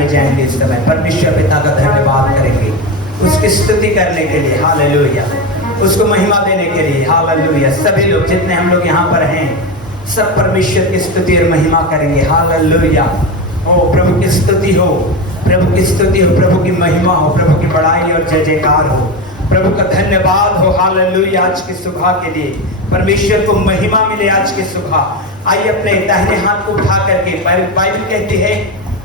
में जाएंगे इस समय, परमेश्वर पिता का धन्यवाद करेंगे उसकी स्तुति करने के लिए, हालेलुया, उसको महिमा देने के लिए, हालेलुया। सभी लोग जितने हम लोग यहाँ पर हैं सब परमेश्वर की स्तुति और महिमा करेंगे, हालेलुया। ओ प्रभु की स्तुति हो, प्रभु की स्तुति हो, प्रभु की महिमा हो, प्रभु की बड़ाई और जय जयकार हो, प्रभु का धन्यवाद हो, हालेलुया। आज की सुबह के लिए परमेश्वर को महिमा मिले आज की सुबह। आइए अपने दाहिने हाथ को उठा करके, बाइबल कहती है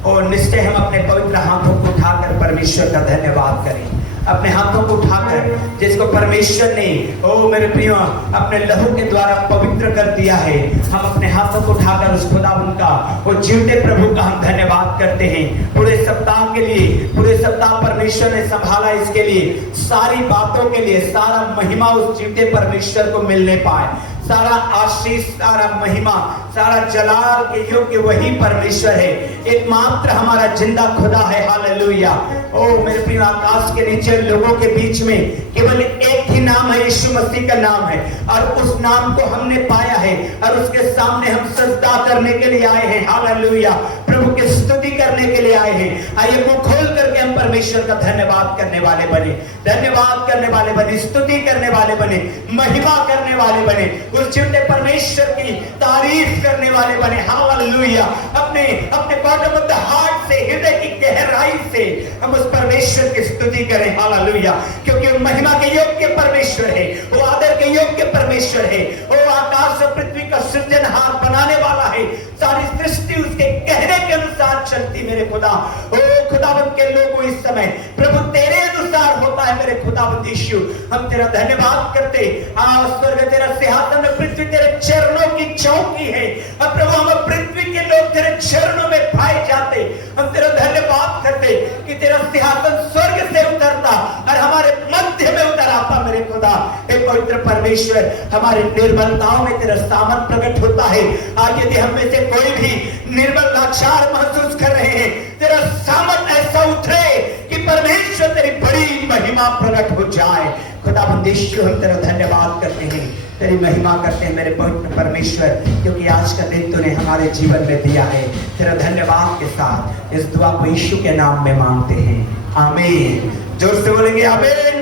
और निश्चय हम अपने पवित्र हाथों को उठाकर परमेश्वर का धन्यवाद करें। अपने हाथों को उठाकर जिसको परमेश्वर ने ओ मेरे प्रियो अपने लहू के द्वारा पवित्र कर दिया है, हम अपने हाथों को उठाकर उस खुदावंद का, वो जीवते प्रभु का हम धन्यवाद करते हैं। पूरे सप्ताह के लिए, पूरे सप्ताह परमेश्वर ने संभाला, इसके लिए सारी बातों के लिए सारा महिमा उस जीवते परमेश्वर को मिलने पाए। सारा आशीष, सारा महिमा, सारा जलाल के योग्य वही परमेश्वर है, एकमात्र हमारा जिंदा खुदा है, हालेलुया। ओ मेरे प्रिय, आकाश के नीचे लोगों के बीच में केवल एक ही नाम है, यीशु मसीह का नाम है, और उस नाम को हमने पाया है और उसके सामने हम सजदा करने के लिए आए हैं, हालेलुया। प्रभु की स्तुति करने के लिए आए हैं। आइए मुंह खोल करके हम परमेश्वर का धन्यवाद करने वाले बने, धन्यवाद करने वाले बने, स्तुति करने वाले बने, महिमा करने वाले बने, उस जीवते परमेश्वर की तारीफ करने वाले बने, हालेलुया। अपने अपने बॉटम ऑफ द हार्ट से, हृदय की गहराई से हम उस परमेश्वर की स्तुति करें, हालेलुया। क्योंकि वो महिमा के योग्य परमेश्वर है, वो आदर के योग्य परमेश्वर है, वो आकाश और पृथ्वी का सृजनहार बनाने वाला है। सारी सृष्टि उसके कहने के अनुसार चलती, मेरे खुदा। ओ खुदावंद के लोगों, इस समय प्रभु तेरे अनुसार होता है, मेरे खुदावंद यीशु। हम तेरा धन्यवाद करते, स्वर्ग तेरा सिंहासन, पृथ्वी तेरे चरणों की चौकी है। अब प्रभु हम पृथ्वी के लोग तेरे चरणों में पाए जाते, हम तेरा धन्यवाद करते कि तेरा सिंहासन स्वर्ग से उतरता और हमारे मध्य में उतर आता, मेरे खुदा। हे पवित्र परमेश्वर, हमारे निर्बलताओं में तेरा सामर्थ प्रकट होता है। आज यदि हम में से कोई भी निर्बल लाचार महसूस कर रहे हैं, तेरा सामर्थ ऐसा उतरे कि परमेश्वर तेरी बड़ी महिमा प्रकट हो जाए। खुदावंद यीशु, हम तेरा धन्यवाद करते हैं, तेरी महिमा करते हैं, मेरे पवित्र परमेश्वर, क्योंकि आज का दिन तूने हमारे जीवन में दिया है। तेरा धन्यवाद के साथ इस दुआ को यीशु के नाम में मांगते हैं, आमीन। जोर से बोलेंगे आमीन।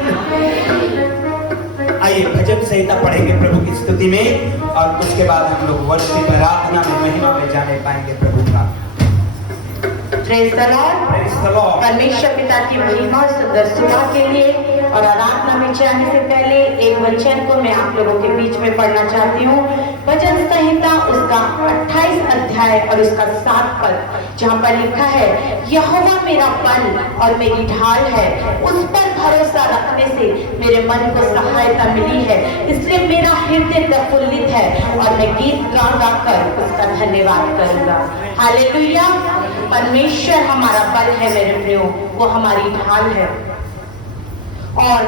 आइए भजन संहिता पढ़ेंगे प्रभु की स्तुति में, और उसके बाद हम लोग वर्षिप आराधना में, महिमा में जाने पाएंगे प्रभु का। Praise the Lord. परमेश्वर पिता की महिमा और सुंदर सुबह के लिए और आराधना में जाने से पहले एक वचन को मैं आप लोगों के बीच में पढ़ना चाहती हूँ। भजन संहिता उसका 28 अध्याय और उसका 7 पद, जहाँ पर लिखा है, यहोवा मेरा बल और मेरी ढाल है, उस पर भरोसा रखने से मेरे मन को सहायता मिली है, इसलिए मेरा हृदय प्रफुल्लित है और मैं गीत गा गा कर उसका धन्यवाद करूंगा। हालेलुया। परमेश्वर हमारा बल है मेरे प्रियो, वो हमारी ढाल है, और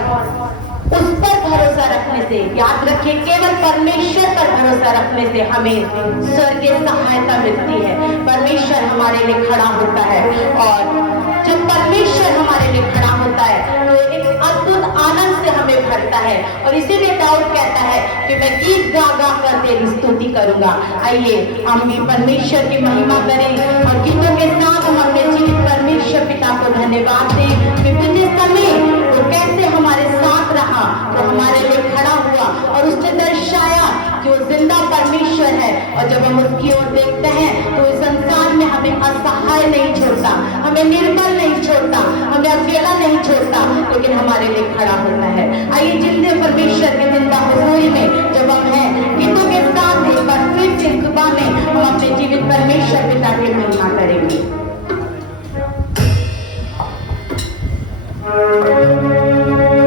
उस पर भरोसा रखने से, याद रखिए, केवल परमेश्वर पर भरोसा रखने से हमें स्वर्गीय सहायता मिलती है। परमेश्वर हमारे लिए खड़ा होता है, और जब परमेश्वर हमारे लिए खड़ा होता है तो एक अद्भुत आनंद से हमें भरता है, और इसीलिए दाऊद कहता है कि मैं गीत गा गा कर तेरी स्तुति करूंगा। आइए हम भी परमेश्वर की महिमा करें और गीतों के साथ हम अपने जीवित परमेश्वर पिता को धन्यवाद दें, क्योंकि जिस समय वो कैसे हमारे साथ रहा, वो हमारे लिए खड़ा हुआ और उसने दर्शाया कि वो जिंदा परमेश्वर है। और जब हम उसकी ओर देखते हैं तो इस संसार में हमें असहाय नहीं छोड़ता, हमें निर्बल नहीं छोड़ता, हमें अकेला नहीं छोड़ता, लेकिन हमारे लिए खड़ा होता है। आइए जिंदे परमेश्वर के जिंदा हुजूरी में जब हम हैं, गीतों के साथ एक बार फिर से सुबह में हम अपने जीवित परमेश्वर पिता की महिमा करेंगे। Thank you.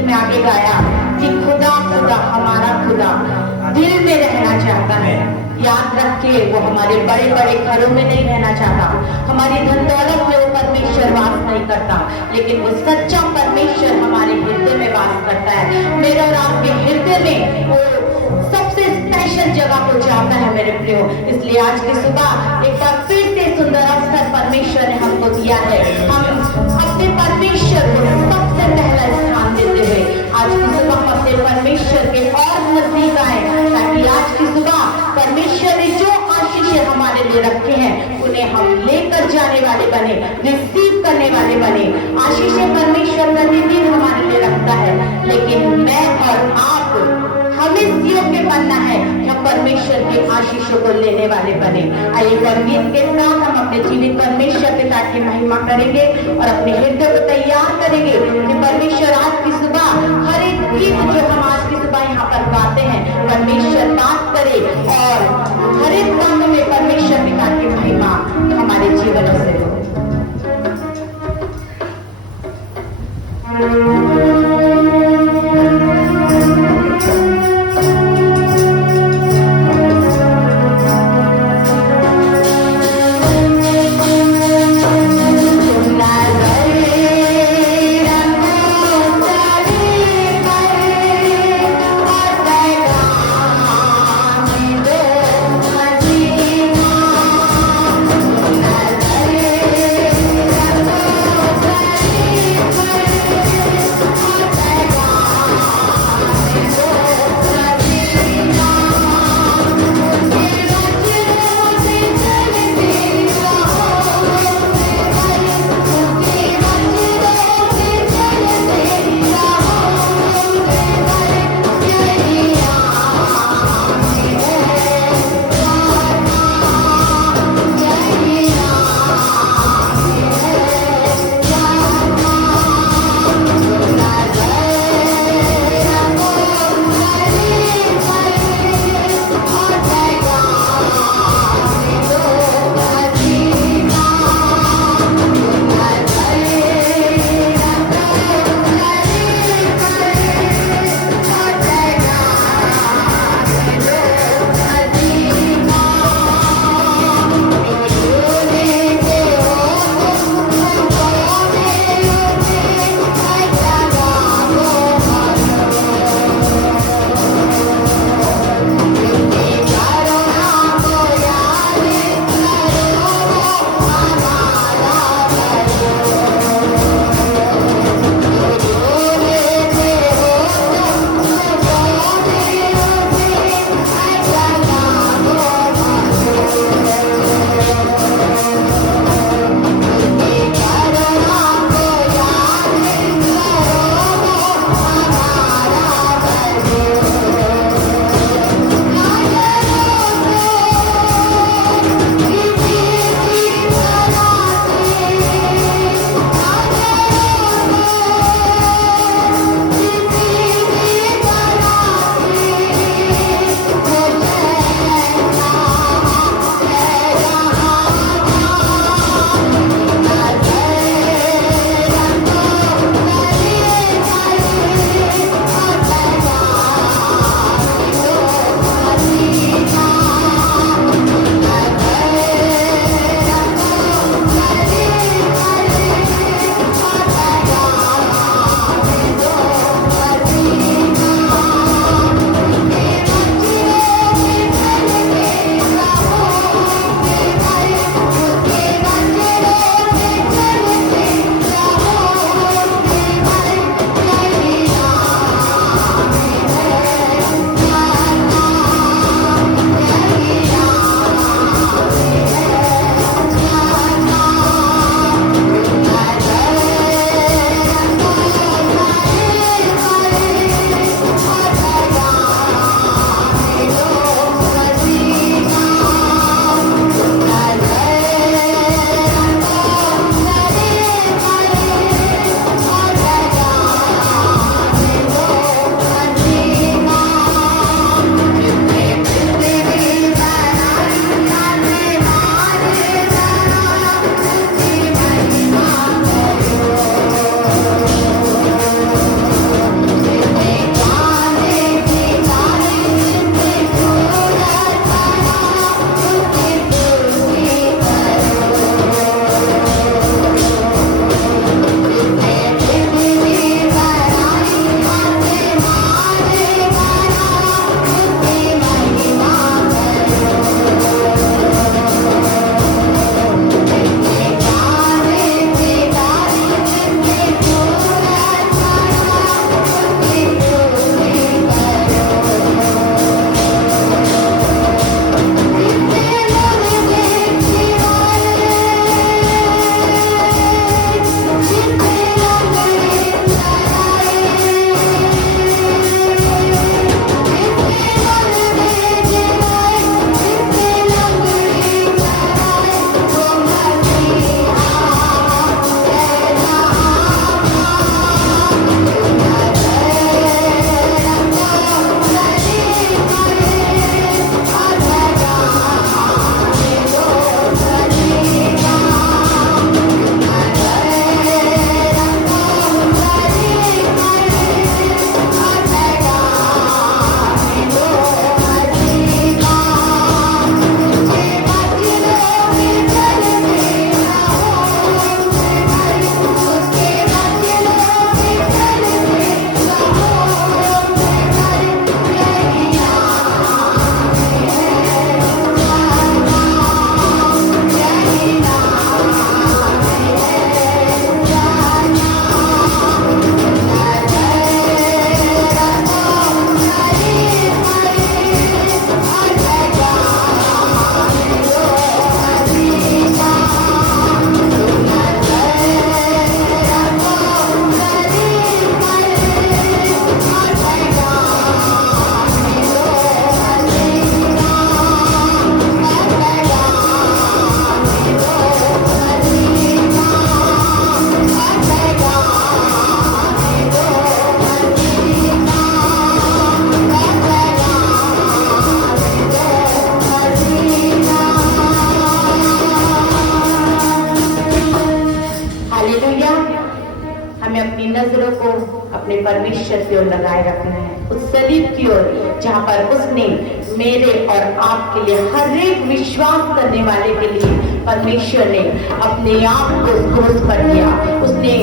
गीत में आगे गाया कि खुदा खुदा हमारा खुदा दिल में रहना चाहता है। याद रखिए, वो हमारे बड़े बड़े घरों में नहीं रहना चाहता, हमारी धन दौलत में वो परमेश्वर वास नहीं करता, लेकिन वो सच्चा परमेश्वर हमारे हृदय में वास करता है। मेरे और आपके हृदय में वो सबसे स्पेशल जगह को चाहता है मेरे प्रियो। इसलिए आज की सुबह एक बार फिर से सुंदर अवसर परमेश्वर ने हमको दिया है। हम अपने परमेश्वर को सबसे पहला स्थान देते हुए आज की सुबह हम अपने परमेश्वर के और नजदीक आए, ताकि आज की सुबह परमेश्वर ने जो आशीष हमारे लिए रखे हैं उन्हें हम लेकर जाने वाले बने, रिसीव करने वाले बने। आशीष परमेश्वर प्रतिदिन हमारे लिए रखता है, लेकिन मैं और आप हमें योग्य बनना है कि हम परमेश्वर के आशीषों को लेने वाले बने। आइए गीत के साथ हम अपने जीवित परमेश्वर पिता की महिमा करेंगे और अपने हृदय को तैयार करेंगे कि परमेश्वर आज की सुबह हर एक गीत जो हम आज की सुबह यहाँ पर गाते हैं, परमेश्वर बात करे और हर एक काम में परमेश्वर पिता की महिमा हमारे जीवन से हो। Thank you. परमेश्वर की ओर लगाए रखना है, उस सलीब की ओर जहाँ पर उसने मेरे और आपके लिए, हर एक विश्वास करने वाले के लिए परमेश्वर ने अपने आप को क्रूस पर किया। उसने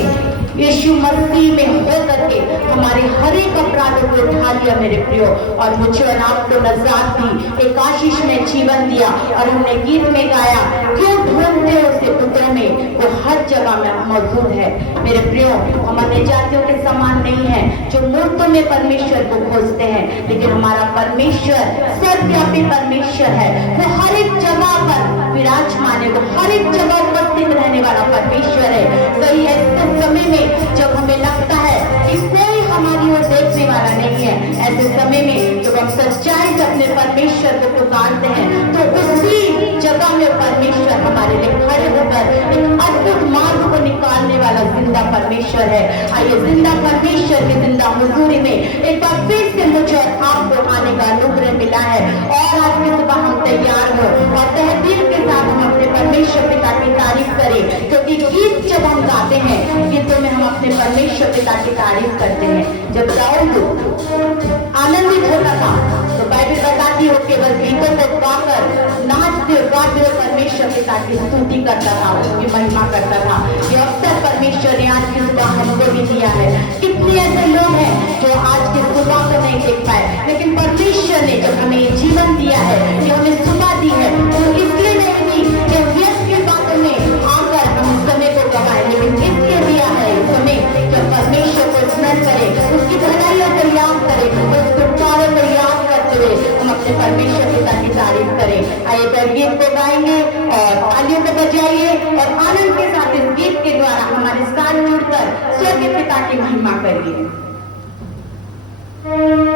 यीशु मसीह में होकर के हमारे हर एक अपराधों को उठा लिया मेरे प्रियो, और मुझे और आपको नजात दी, एक आशीष में जीवन दिया। और हमने गीत में गाया, क्यों ढूंढते हो उसे पुत्रों में, वो हर जगह में मौजूद है। मेरे प्रियो, हम अन्य जातियों के समान नहीं है जो मूर्तों में परमेश्वर को खोजते हैं, लेकिन हमारा परमेश्वर सर्वव्यापी परमेश्वर है। वो हर एक जगह पर विराजमान है, वो हर एक जगह उपस्थित रहने वाला परमेश्वर है। कई ऐसे समय में जब हमें लगता है कि कोई हमारी ओर देखने वाला नहीं है, ऐसे समय में जब हम सच्चाई से अपने परमेश्वर को पुकारते हैं, तो उसी जगह में परमेश्वर हमारे लिए खड़े होकर एक अद्भुत मार्ग को निकालने वाला जिंदा परमेश्वर है। आइए जिंदा परमेश्वर की जिंदा हुजूरी में एक बार फिर से मुझे और आपको आने का अनुग्रह मिला है, और आज की सुबह हम तैयार हो और तहदीर के साथ हम अपने परमेश्वर पिता की तारीफ करें, क्योंकि गीत जब हम गाते हैं, गीतों में हम अपने परमेश्वर पिता की तारीफ करते हैं। जब शाऊल आनंदित होता था तो बाइबल बताती हो केवल गीतों को गाकर नाचते गाते हुए परमेश्वर पिता की स्तुति करता था, उसकी महिमा करता था। ये अवसर परमेश्वर ने आज की सुबह हमको भी दिया है। कितने ऐसे लोग हैं जो आज की सुबह को नहीं देख पाए, लेकिन परमेश्वर ने जब हमें ये जीवन दिया है, जो हमें सुबह दी है, तो इसलिए नहीं दी कि व्यर्थ की बातों में आकर हम इस समय को गवाए, लेकिन इसलिए दिया है इस समय जब परमेश्वर को स्मरण करें, उसकी भलाइयों को याद करें, उसके उपकारों को याद करते हुए हम अपने परमेश्वर पिता की तारीफ करें। आइए तो गीत को गाएंगे और तालियों को बजाइए और आनंद के साथ इस गीत के द्वारा हमारे साथ जुड़कर स्वर्गीय पिता की महिमा करिए। Oh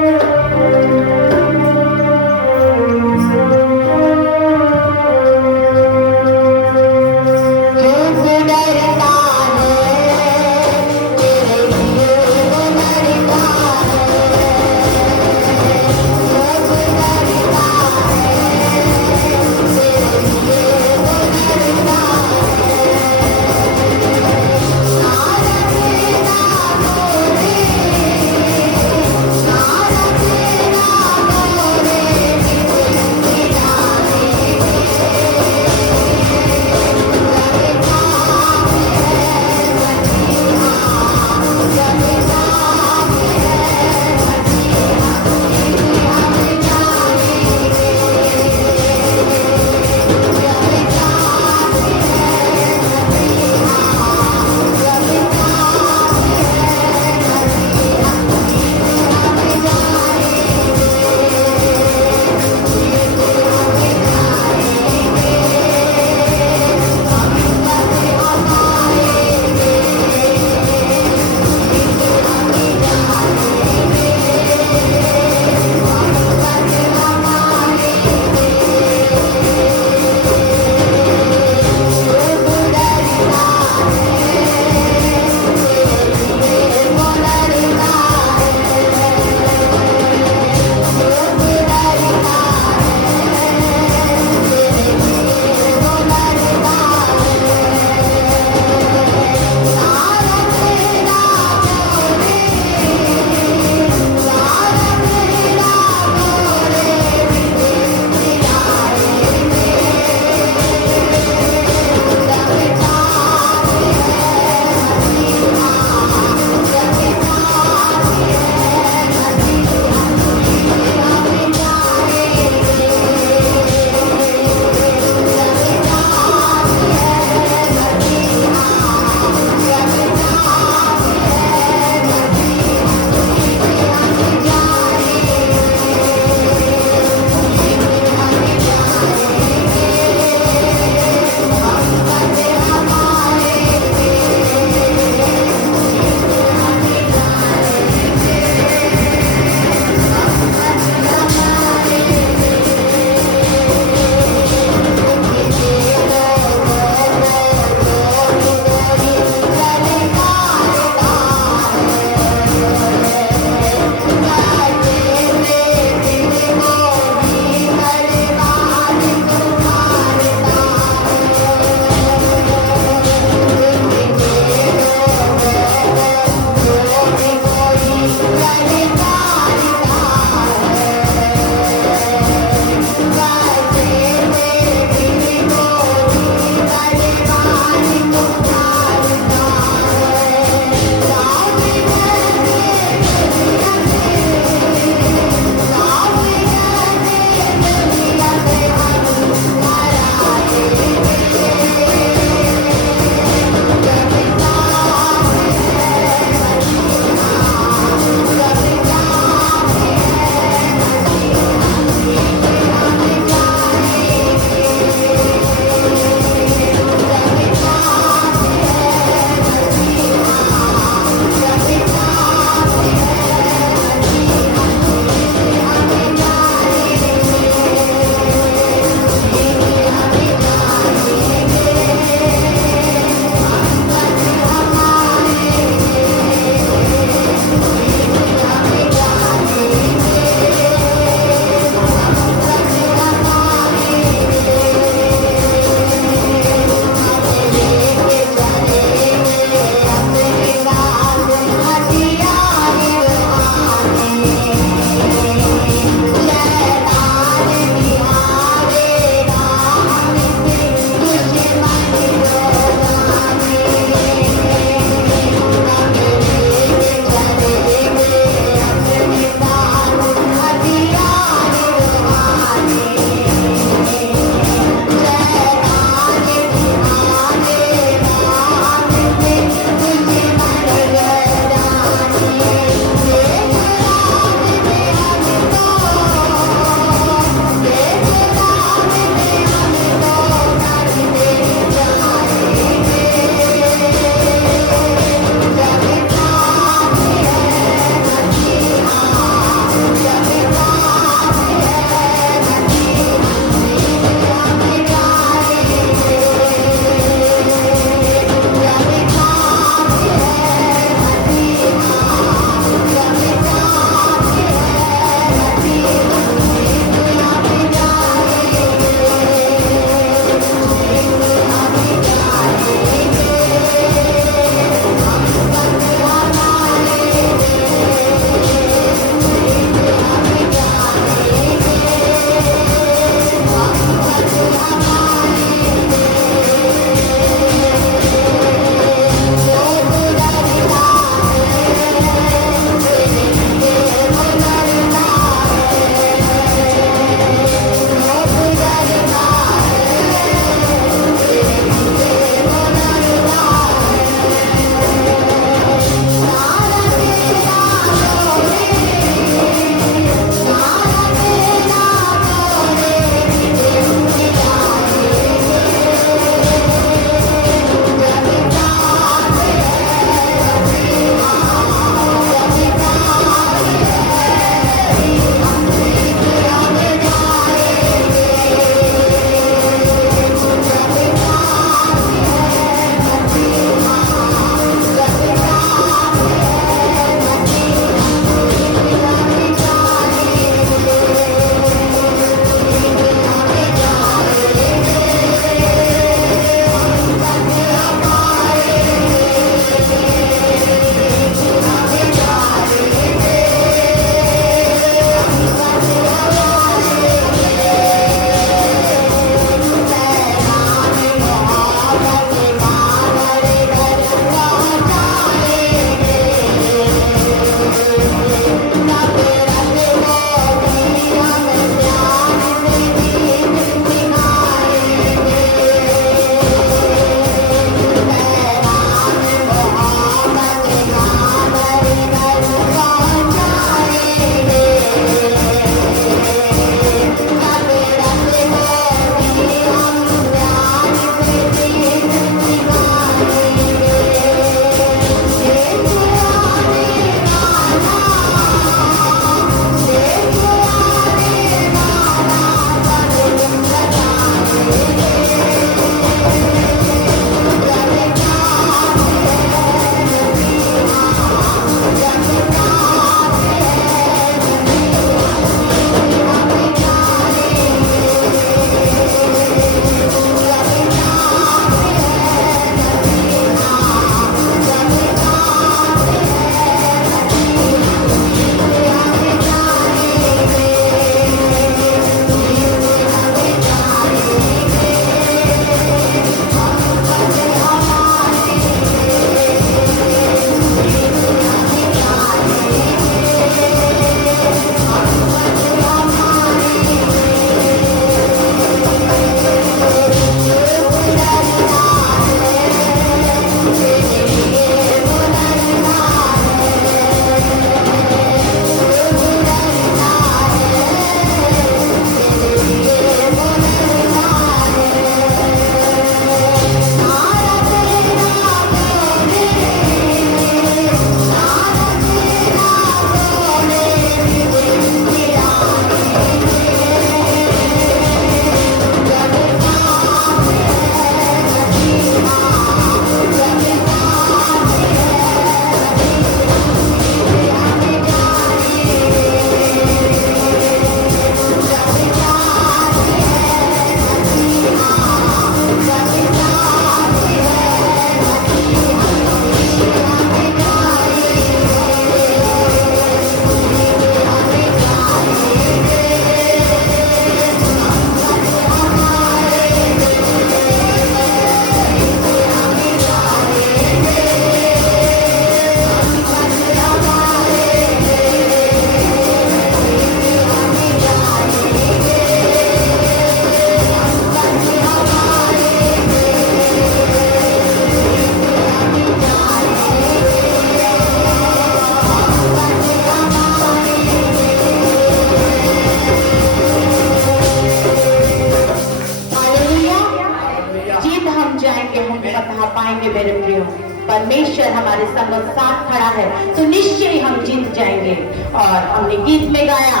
परमेश्वर हमारे संग साथ खड़ा है तो निश्चय ही हम जीत जाएंगे। और हमने गीत में गाया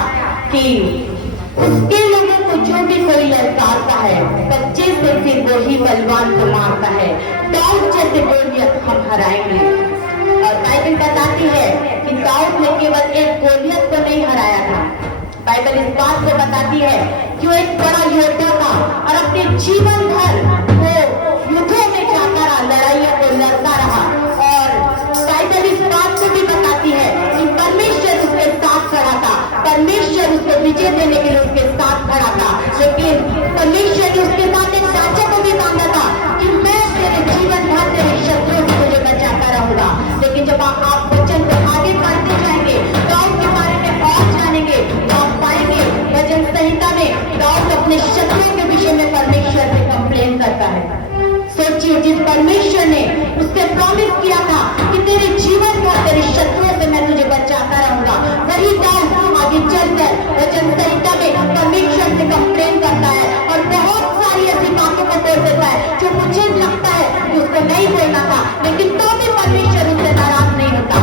कि उसके लोगों को जो भी कोई ललकारता है, बच्चे से फिर वो ही बलवान को मारता है, दाऊद जैसे गोलियत हम हराएंगे। और बाइबल बताती है कि दाऊद ने केवल एक गोलियत को नहीं हराया था, बाइबल इस बात को बताती है कि वो एक बड़ा योद्धा था और अपने जीवन भर वो युद्धों में जाता रहा, लड़ाइयों को लड़ता रहा। और बाइबल इस बात को भी बताती है कि परमेश्वर उसके साथ खड़ा था, परमेश्वर उसको विजय देने के लिए उसके साथ खड़ा था। लेकिन परमेश्वर ने उसके साथ एक साझा को भी बांधा था कि मैं तेरे जीवन भर तेरे शत्रुओं से तुझे बचाता रहूंगा। लेकिन जब आप वचन को आगे बढ़ते जाएंगे, दाऊद के बारे में और जानेंगे, तो आप पाएंगे भजन संहिता में दाऊद अपने शत्रुओं के विषय में परमेश्वर से कंप्लेन करता है। सोचिए, जिस परमेश्वर ने उससे प्रॉमिस किया था कि तेरे जीवन भर तेरे शत्रुओं से मैं तुझे बचाता रहूंगा, वही दाऊद आगे चलकर वचन संहिता में परमेश्वर से कंप्लेन करता है और बहुत सारी ऐसी बातों को बोल देता है जो मुझे लगता है कि उसको नहीं बोलना था, लेकिन तो भी परमेश्वर उससे नाराज नहीं होता।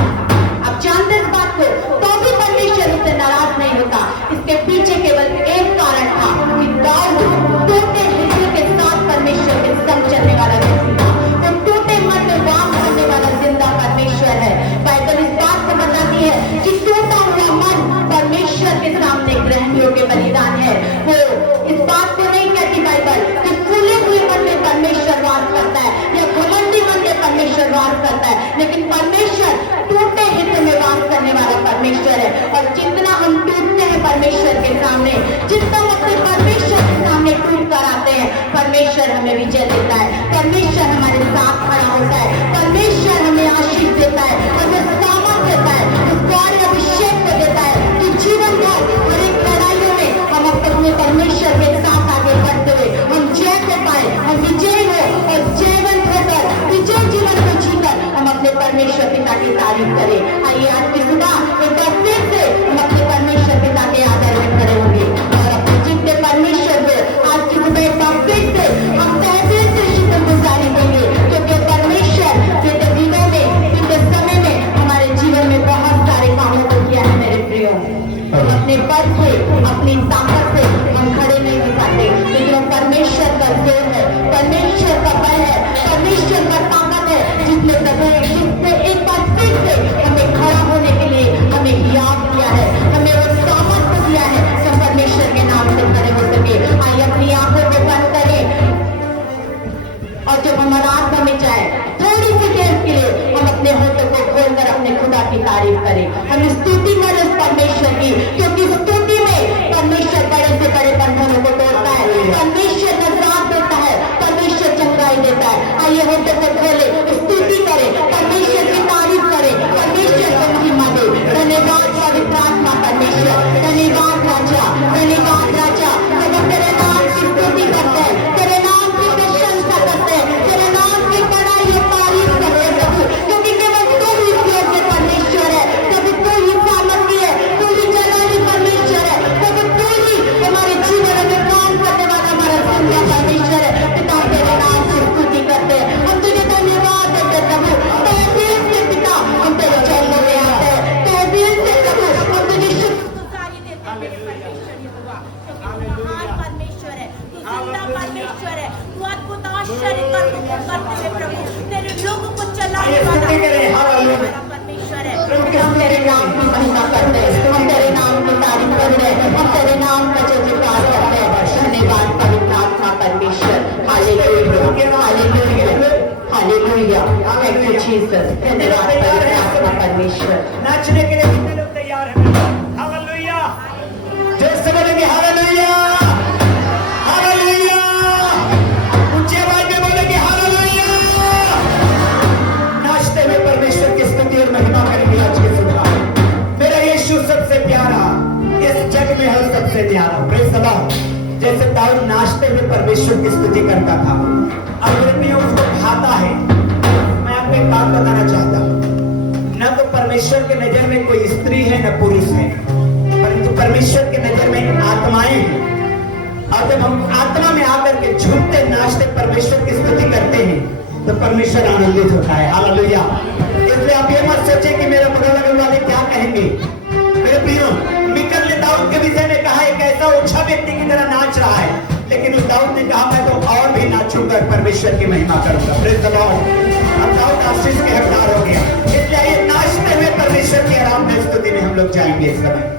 आप जानते इस बात को, तो भी परमेश्वर उससे नाराज नहीं होता। इसके पीछे केवल एक कारण था कि दाऊद टूटे हृदय के साथ परमेश्वर के संग चलने वाला व्यक्ति था। वो टूटे मन में वास करने वाला जिंदा परमेश्वर है। बाइबल इस बात को बताती है कि टूटा हुआ मन परमेश्वर के सामने ग्रहण योग्य बलिदान है। वो इस बात को नहीं कहती बाइबल कि फूले हुए मन में परमेश्वर वास करता है या घमंडी मन में परमेश्वर वास करता है, लेकिन परमेश्वर टूटे हृदय में वास करने वाला परमेश्वर है। और जितना हम टूटते हैं परमेश्वर के सामने, जितना हम अपने परमेश्वर के सामने टूट कर आते हैं, परमेश्वर हमें विजय देता है, परमेश्वर हमारे साथ खड़ा होता है, परमेश्वर हमें आशीष देता है, हमें सामर्थ देता है, उस कार्य अभिषेक को देता है कि जीवन भर हर एक लड़ाइयों में हम अपने परमेश्वर के साथ आगे बढ़ते हुए हम जय को पाए, हम विजय हो और जयवंत होकर विजय जीवन को जीकर हम अपने परमेश्वर पिता की तारीफ करें। आइए आज की सुबह एक बार फिर से हम अपने परमेश्वर पिता के आदर में खड़े होंगे और अपने जितने परमेश्वर को आज की सुबह एक बार फिर से हम तहसील से शुक्रगुजारी देंगे, क्योंकि परमेश्वर बीते दिनों में, बीते समय में हमारे जीवन में बहुत सारे कामों को किया है। मेरे प्रियो, हम अपने पद से, अपनी ताकत से हम खड़े नहीं हो पाते, लेकिन परमेश्वर का जोर है, परमेश्वर का बल है, परमेश्वर का ताकत है, जिसने एक बार फिर से हमें खड़ा होने के लिए हमें याद किया है, हमें वो सामर्थ दिया है कि हम परमेश्वर के नाम से खड़े हो सके। आइए अपनी आंखों को बंद करें और जब हम आराधना में जाए थोड़ी सी देर के लिए हम अपने होठों को खोलकर अपने खुदा की तारीफ करें, हम स्तुति करें उस परमेश्वर की, क्योंकि स्तुति में परमेश्वर बड़े से बड़े बंधनों को तोड़ता है, परमेश्वर का साथ देता है, परमेश्वर चंगाई देता है। आइए होठों को खोले, स्तुति करें, परमेश्वर की तारीफ करें, परमेश्वर को महिमा दे। धन्यवाद पवित्र आत्मा परमेश्वर, धन्यवाद राजा, धन्यवाद राजा। हम तेरे नाम की स्तुति करते हैं, तेरे नाम की प्रशंसा करते हैं, तेरे नाम की बड़ाई और तारीफ करते हैं प्रभु, क्योंकि केवल तू ही योग्य परमेश्वर है, क्योंकि तू ही सामर्थी है, तू ही जलाली परमेश्वर है, क्योंकि तू ही हमारे जीवन में काम करने वाला हमारा जिंदा परमेश्वर है। पिता तेरे नाम की स्तुति करते हैं, हम तुझे धन्यवाद देते प्रभु। तहसील से पिता हम तेरे चरणों में आते हैं, तहसील से प्रभु हम तुझे शुक्रगुजारी देते हैं। परमेश्वर यहोवा, क्योंकि तू महान परमेश्वर है, तू जिंदा परमेश्वर है, तू अद्भुत आश्चर्य कर्मों को करते हुए प्रभु तेरे लोगों को चलाने वाला परमेश्वर है। हम तेरे नाम की महिमा करते हैं, हम तेरे नाम की तारीफ करते हैं, हम तेरे नाम का जयकार करते हैं। धन्यवाद पवित्र आत्मा परमेश्वर, hallelujah, hallelujah, hallelujah. Thank you Jesus. धन्यवाद पवित्र आत्मा परमेश्वर। नाचने के लिए कितने लोग तैयार हैं? हालेलुया, जोर से बोलेंगे हालेलुया, हालेलुया, ऊंची आवाज में बोलेंगे हालेलुया। नाचते हुए परमेश्वर की स्तुति और महिमा करेंगे आज के सुबह। मेरा यीशु सबसे प्यारा, इस जग में है सबसे प्यारा। Praise the Lord. जैसे दाऊद नाचते हुए परमेश्वर की स्तुति करता था, अगर उसको खाता है। मैं आपको एक बात बताना चाहता हूं, न तो परमेश्वर के नजर में कोई स्त्री है न पुरुष है, परंतु परमेश्वर के नजर में आत्माएं हैं। और जब हम आत्मा में आकर के झूमते नाचते परमेश्वर की स्तुति करते हैं, तो परमेश्वर आनंदित होता है। हालेलुया। इसलिए आप ये मत सोचें कि मेरे बगल अगल वाले क्या कहेंगे। मेरे प्रियो, मिकल ने दाऊद के विषय में कहा एक ऐसा ओछा व्यक्ति की तरह नाच रहा है, लेकिन उस दाऊद ने कहा मैं तो और भी नाचूंगा, परमेश्वर की महिमा करूंगा। Praise the Lord. अब दाऊद आशीष के हकदार हो गया। इसलिए ये नाचते हुए परमेश्वर की आराम में स्तुति में हम लोग जाएंगे इस समय।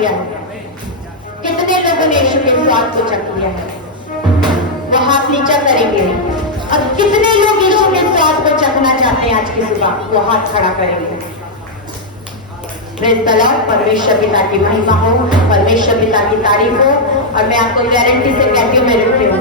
लिया है? कितने लोगों ने यीशु के स्वाद को चख लिया है? वो हाथ नीचा करेंगे। अब कितने लोग यीशु के स्वाद को चखना चाहते हैं आज की सुबह? वो हाथ खड़ा करेंगे। Praise the Lord. परमेश्वर पिता की महिमा हो, परमेश्वर पिता की तारीफ हो। और मैं आपको गारंटी से कहती हूँ मेरे प्रियो,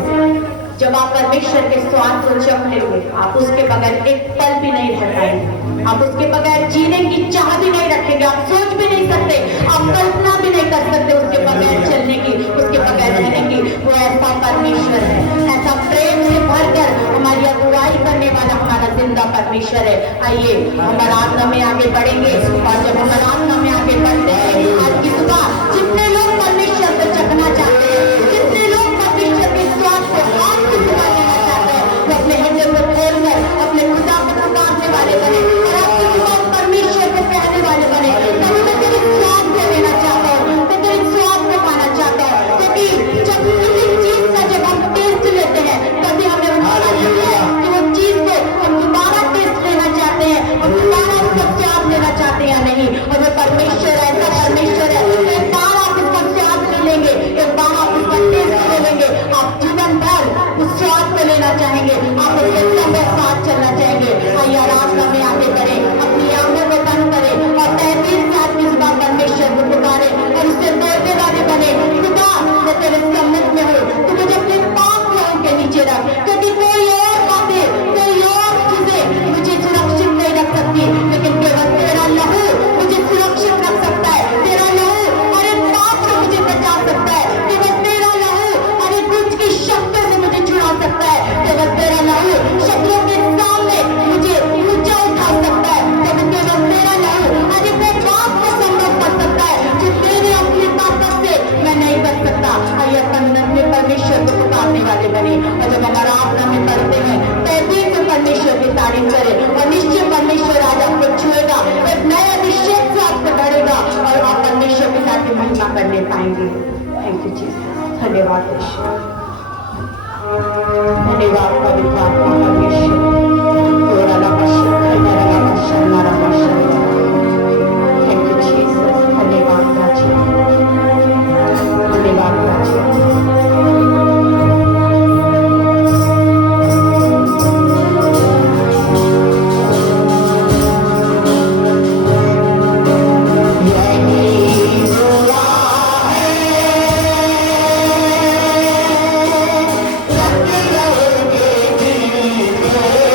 जब आप परमेश्वर के स्वाद को चख लेंगे, आप उसके बगैर एक पल भी नहीं रह पाएंगे। आप उसके बगैर जीने की चाह भी नहीं रखेंगे। आप सोच भी नहीं सकते, आप कल्पना भी नहीं कर सकते उसके बगैर चलने की, उसके बगैर रहने की। वो ऐसा परमेश्वर है, ऐसा प्रेम से भरकर हमारी अगुवाई करने वाला हमारा जिंदा परमेश्वर है। आइए हम आराधना में आगे बढ़ेंगे। और जब हम आराधना में आगे बढ़ते हैं, आज की सुबह जितने लोग परमेश्वर को चखना चाहते हैं, जितने लोग परमेश्वर के स्वाद को आज की सुबह लेना चाहते हैं, वो अपने हृदय को खोलकर अपने खुदा को पुकारने वाले बने और आपकी सुबह परमेश्वर को कहने वाले बने। तभी मैं तेरे स्वाद को लेना चाहता हूँ, मैं तेरे स्वाद को पाना चाहता हूँ। क्योंकि जब किसी चीज का जब हम टेस्ट लेते हैं, तभी हमें पता लगता है कि वो चीज को हम दोबारा टेस्ट लेना चाहते हैं, हम दोबारा उसका स्वाद लेना चाहते हैं या नहीं। और वो परमेश्वर ऐसा परमेश्वर है, एक बार आप उसका स्वाद ले लेंगे, एक बार आप उसका टेस्ट ले लेंगे, आप जीवन भर उस स्वाद को लेना चाहेंगे, आप उसके संग साथ चलना चाहेंगे। आइए आराधना में आगे बढ़े, अपनी आंखों को बंद करें और तहसील से आपकी सुबह परमेश्वर को पुकारे और उससे बोलने वाले बने। खुदा मैं तेरे सम्मुख में हूँ, तू मुझे अपने पाप पाँव के नीचे रख, क्योंकि कोई और बातें, कोई और चीजें मुझे सुरक्षित नहीं रख सकती, लेकिन केवल तेरा लहू मुझे सुरक्षित रख सकता है। तेरा लहू हर एक पाप से मुझे बचा सकता है। केवल तेरा लहू हर एक दुष्ट की शक्तियों से मुझे छुड़ा सकता है। केवल तेरा लहू शत्रुओं के सामने मुझे ऊंचा उठा सकता है। केवल तेरा लहू हर एक पाप को संभव कर सकता है, जो तेरे अपनी ताकत से मैं नहीं कर सकता। आइए बंधन में परमेश्वर को पुकारने वाले बने। और जब हमारा आराधना में पढ़ते हैं, तहसील से परमेश्वर की तारीफ करें और निश्चय परमेश्वर आज आपको छुएगा, एक नया अभिषेक से आपको बढ़ेगा और आप परमेश्वर के साथ महिमा करने पाएंगे। Thank you Jesus. धन्यवाद ईश्वर, धन्यवाद पवित्र आत्मा परमेश्वर। Thank you Jesus. धन्यवाद प्राची, धन्यवाद प्राची। Yeah.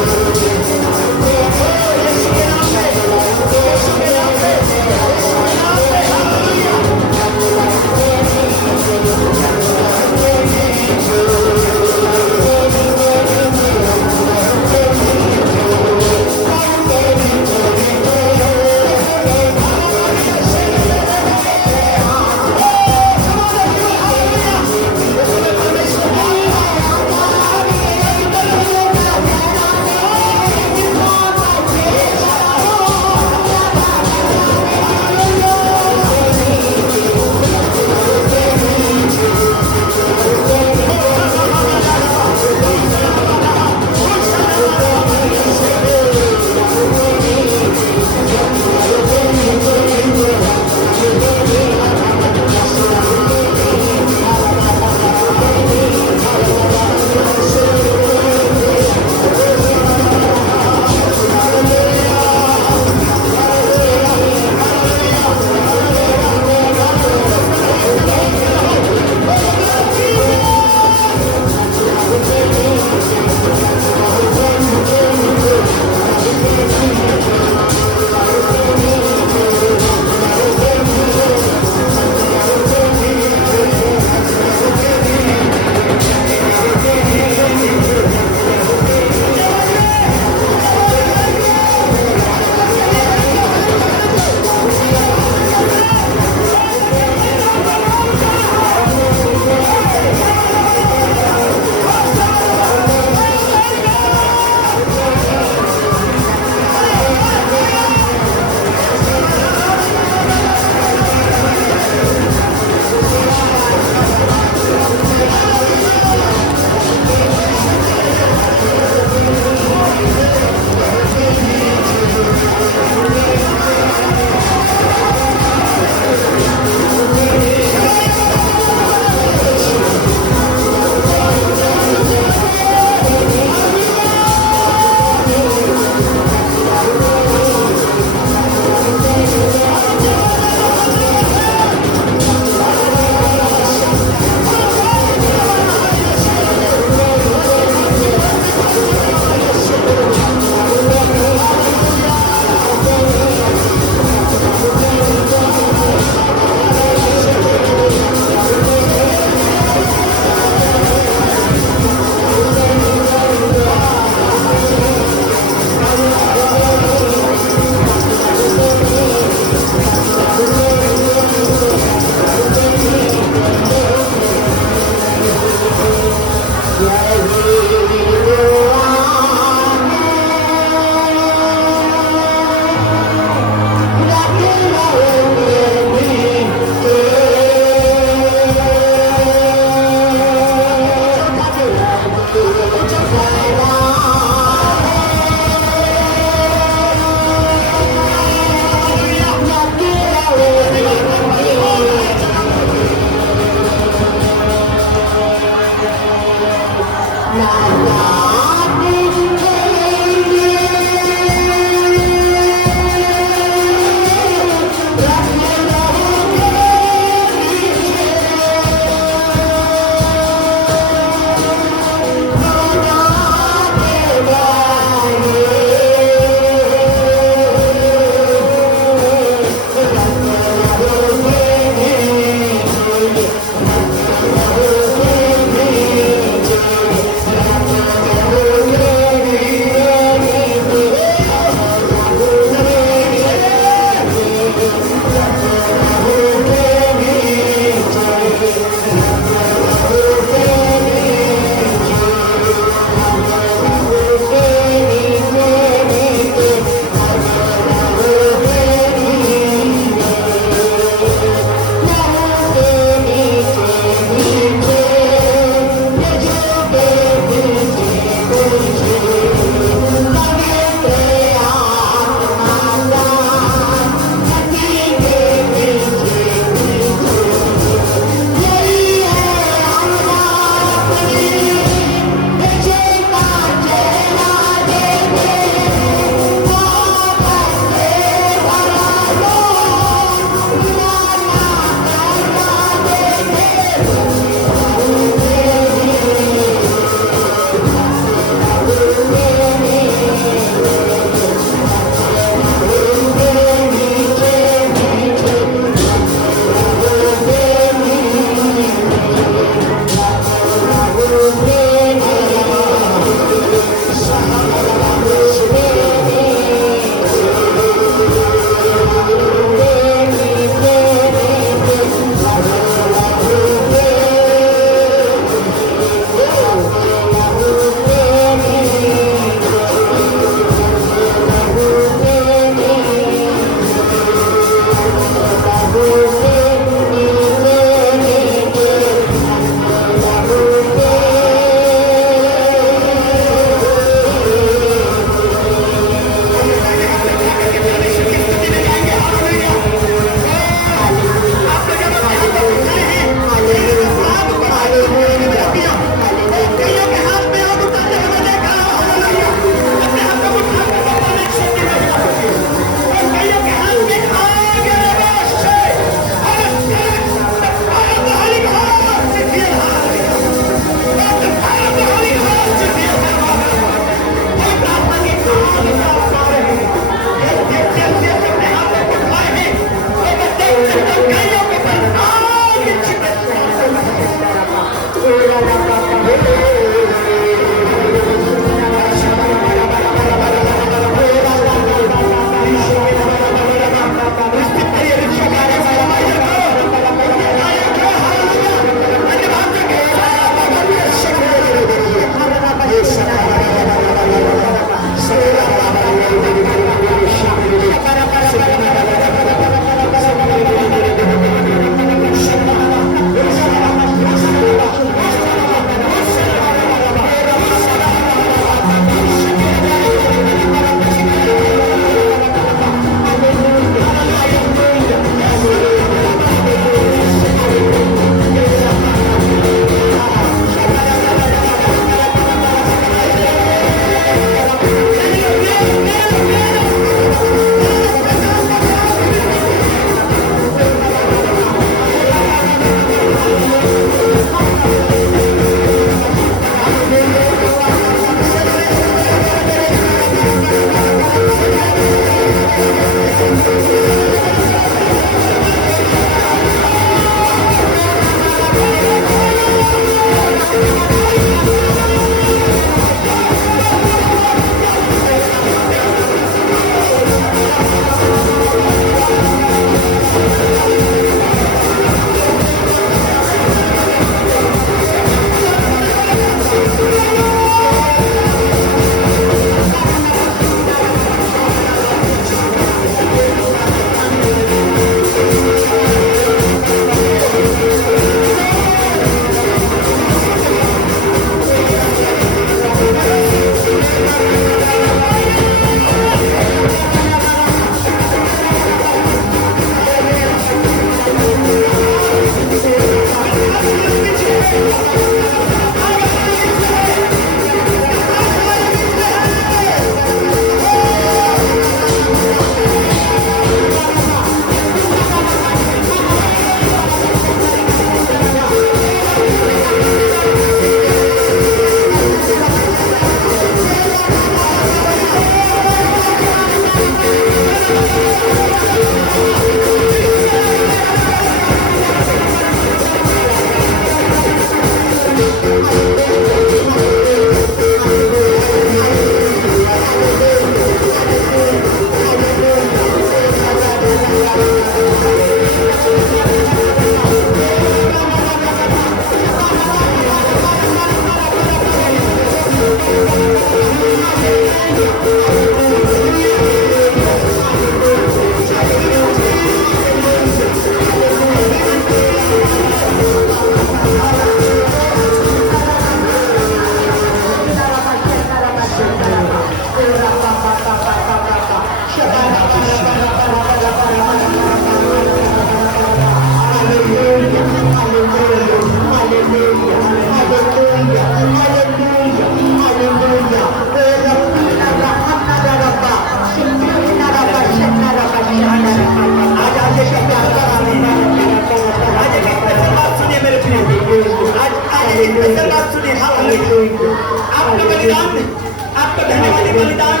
बलिदान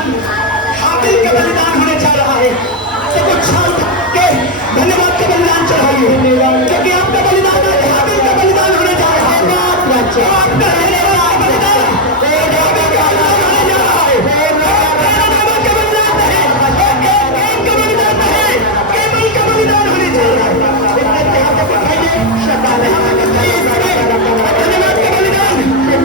हाबिल का बलिदान होने जा रहा है। तो कुछ क्षण के धन्यवाद का बलिदान चढ़ाइए, क्योंकि आपका बलिदान हाबिल का बलिदान होने जा रहा है। आपका धन्यवाद का बलिदान हाबिल का बलिदान होने जा रहा है। धन्यवाद का बलिदान है, एक का बलिदान है, केवल का बलिदान होने जा रहा है। इतने हाथ उठाइए, धन्यवाद का बलिदान आपके समान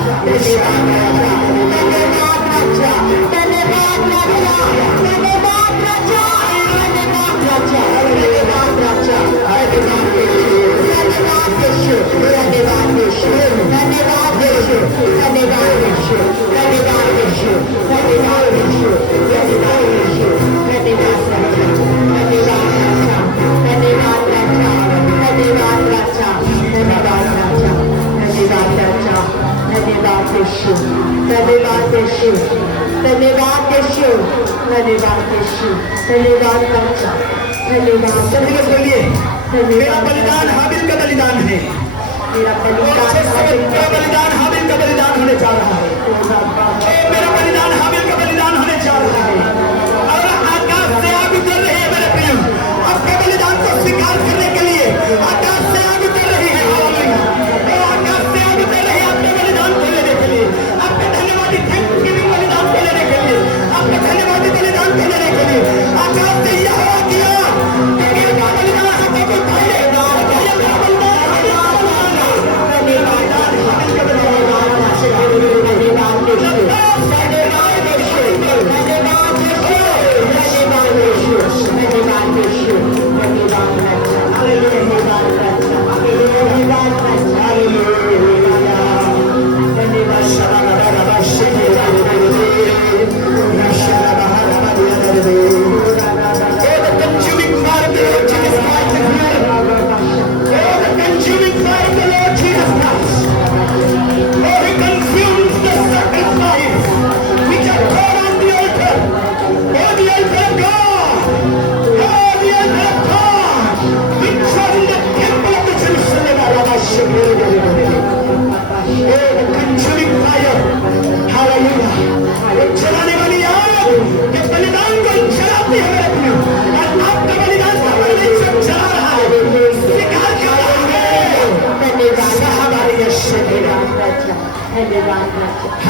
हाबिल के मेरा बलिदान हाबिल का बलिदान है। मेरा बलिदान हाबिल का बलिदान होने जा रहा है। मेरा बलिदान हाबिल का बलिदान होने जा रहा है। और आकाश से आग उतर रही है मेरे प्रिय, आपके बलिदान को स्वीकार करने के लिए आकाश से आग उतर रही है। आकाश से आग उतर रही है आपके बलिदान को लेने के लिए, आपके धन्यवादी थैंक्सगिविंग बलिदान को लेने के लिए, आपके धन्यवादी बलिदान को लेने के लिए आकाश से यह हवा किया।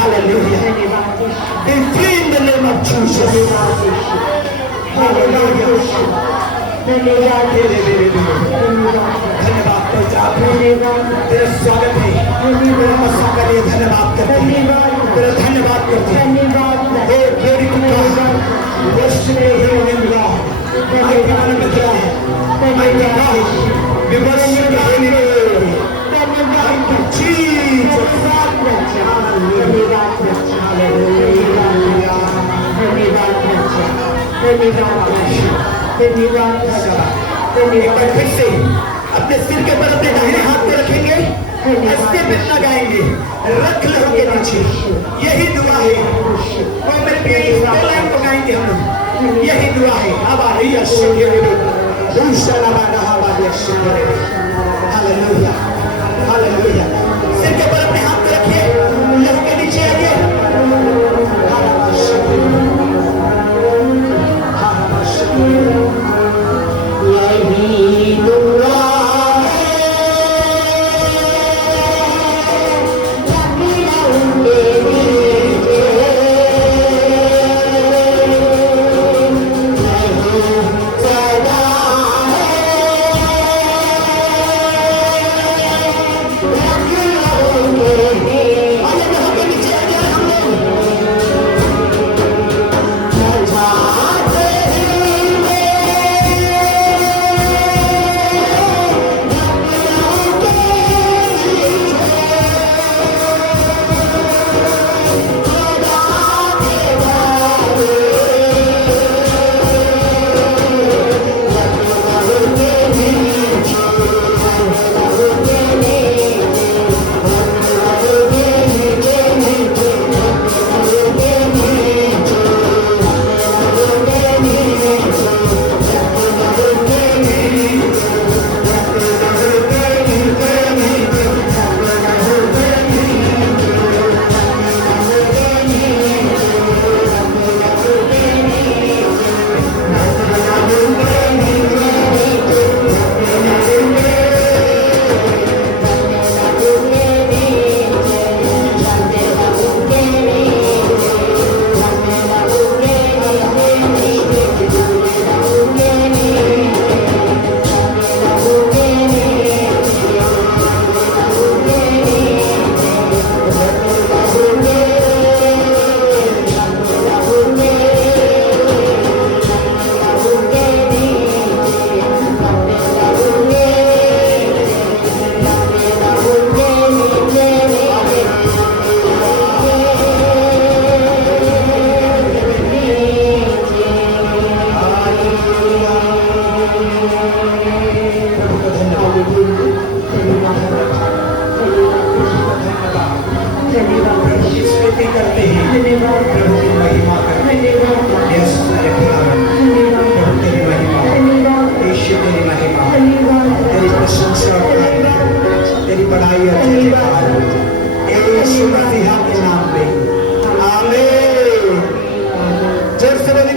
Hallelujah. Be free in the name of Jesus. Hallelujah. धन्यवाद तेरा स्वागत है, तेरा मौका के लिए धन्यवाद करते हैं, तेरा धन्यवाद करते हैं। फिर से अपने सिर के ऊपर अपने दाहिने हाथ को रखेंगे, ऐसे पे लगाएंगे, रख लो के नीचे। यही दुआ है, वो मेरे प्रिय लाइन को गाएंगे हम लोग। यही दुआ है। अब आ रही है हालेलुया, हालेलुया। सिर के ऊपर अपने हाथ को रखिए, लग के नीचे आइए। Yeah.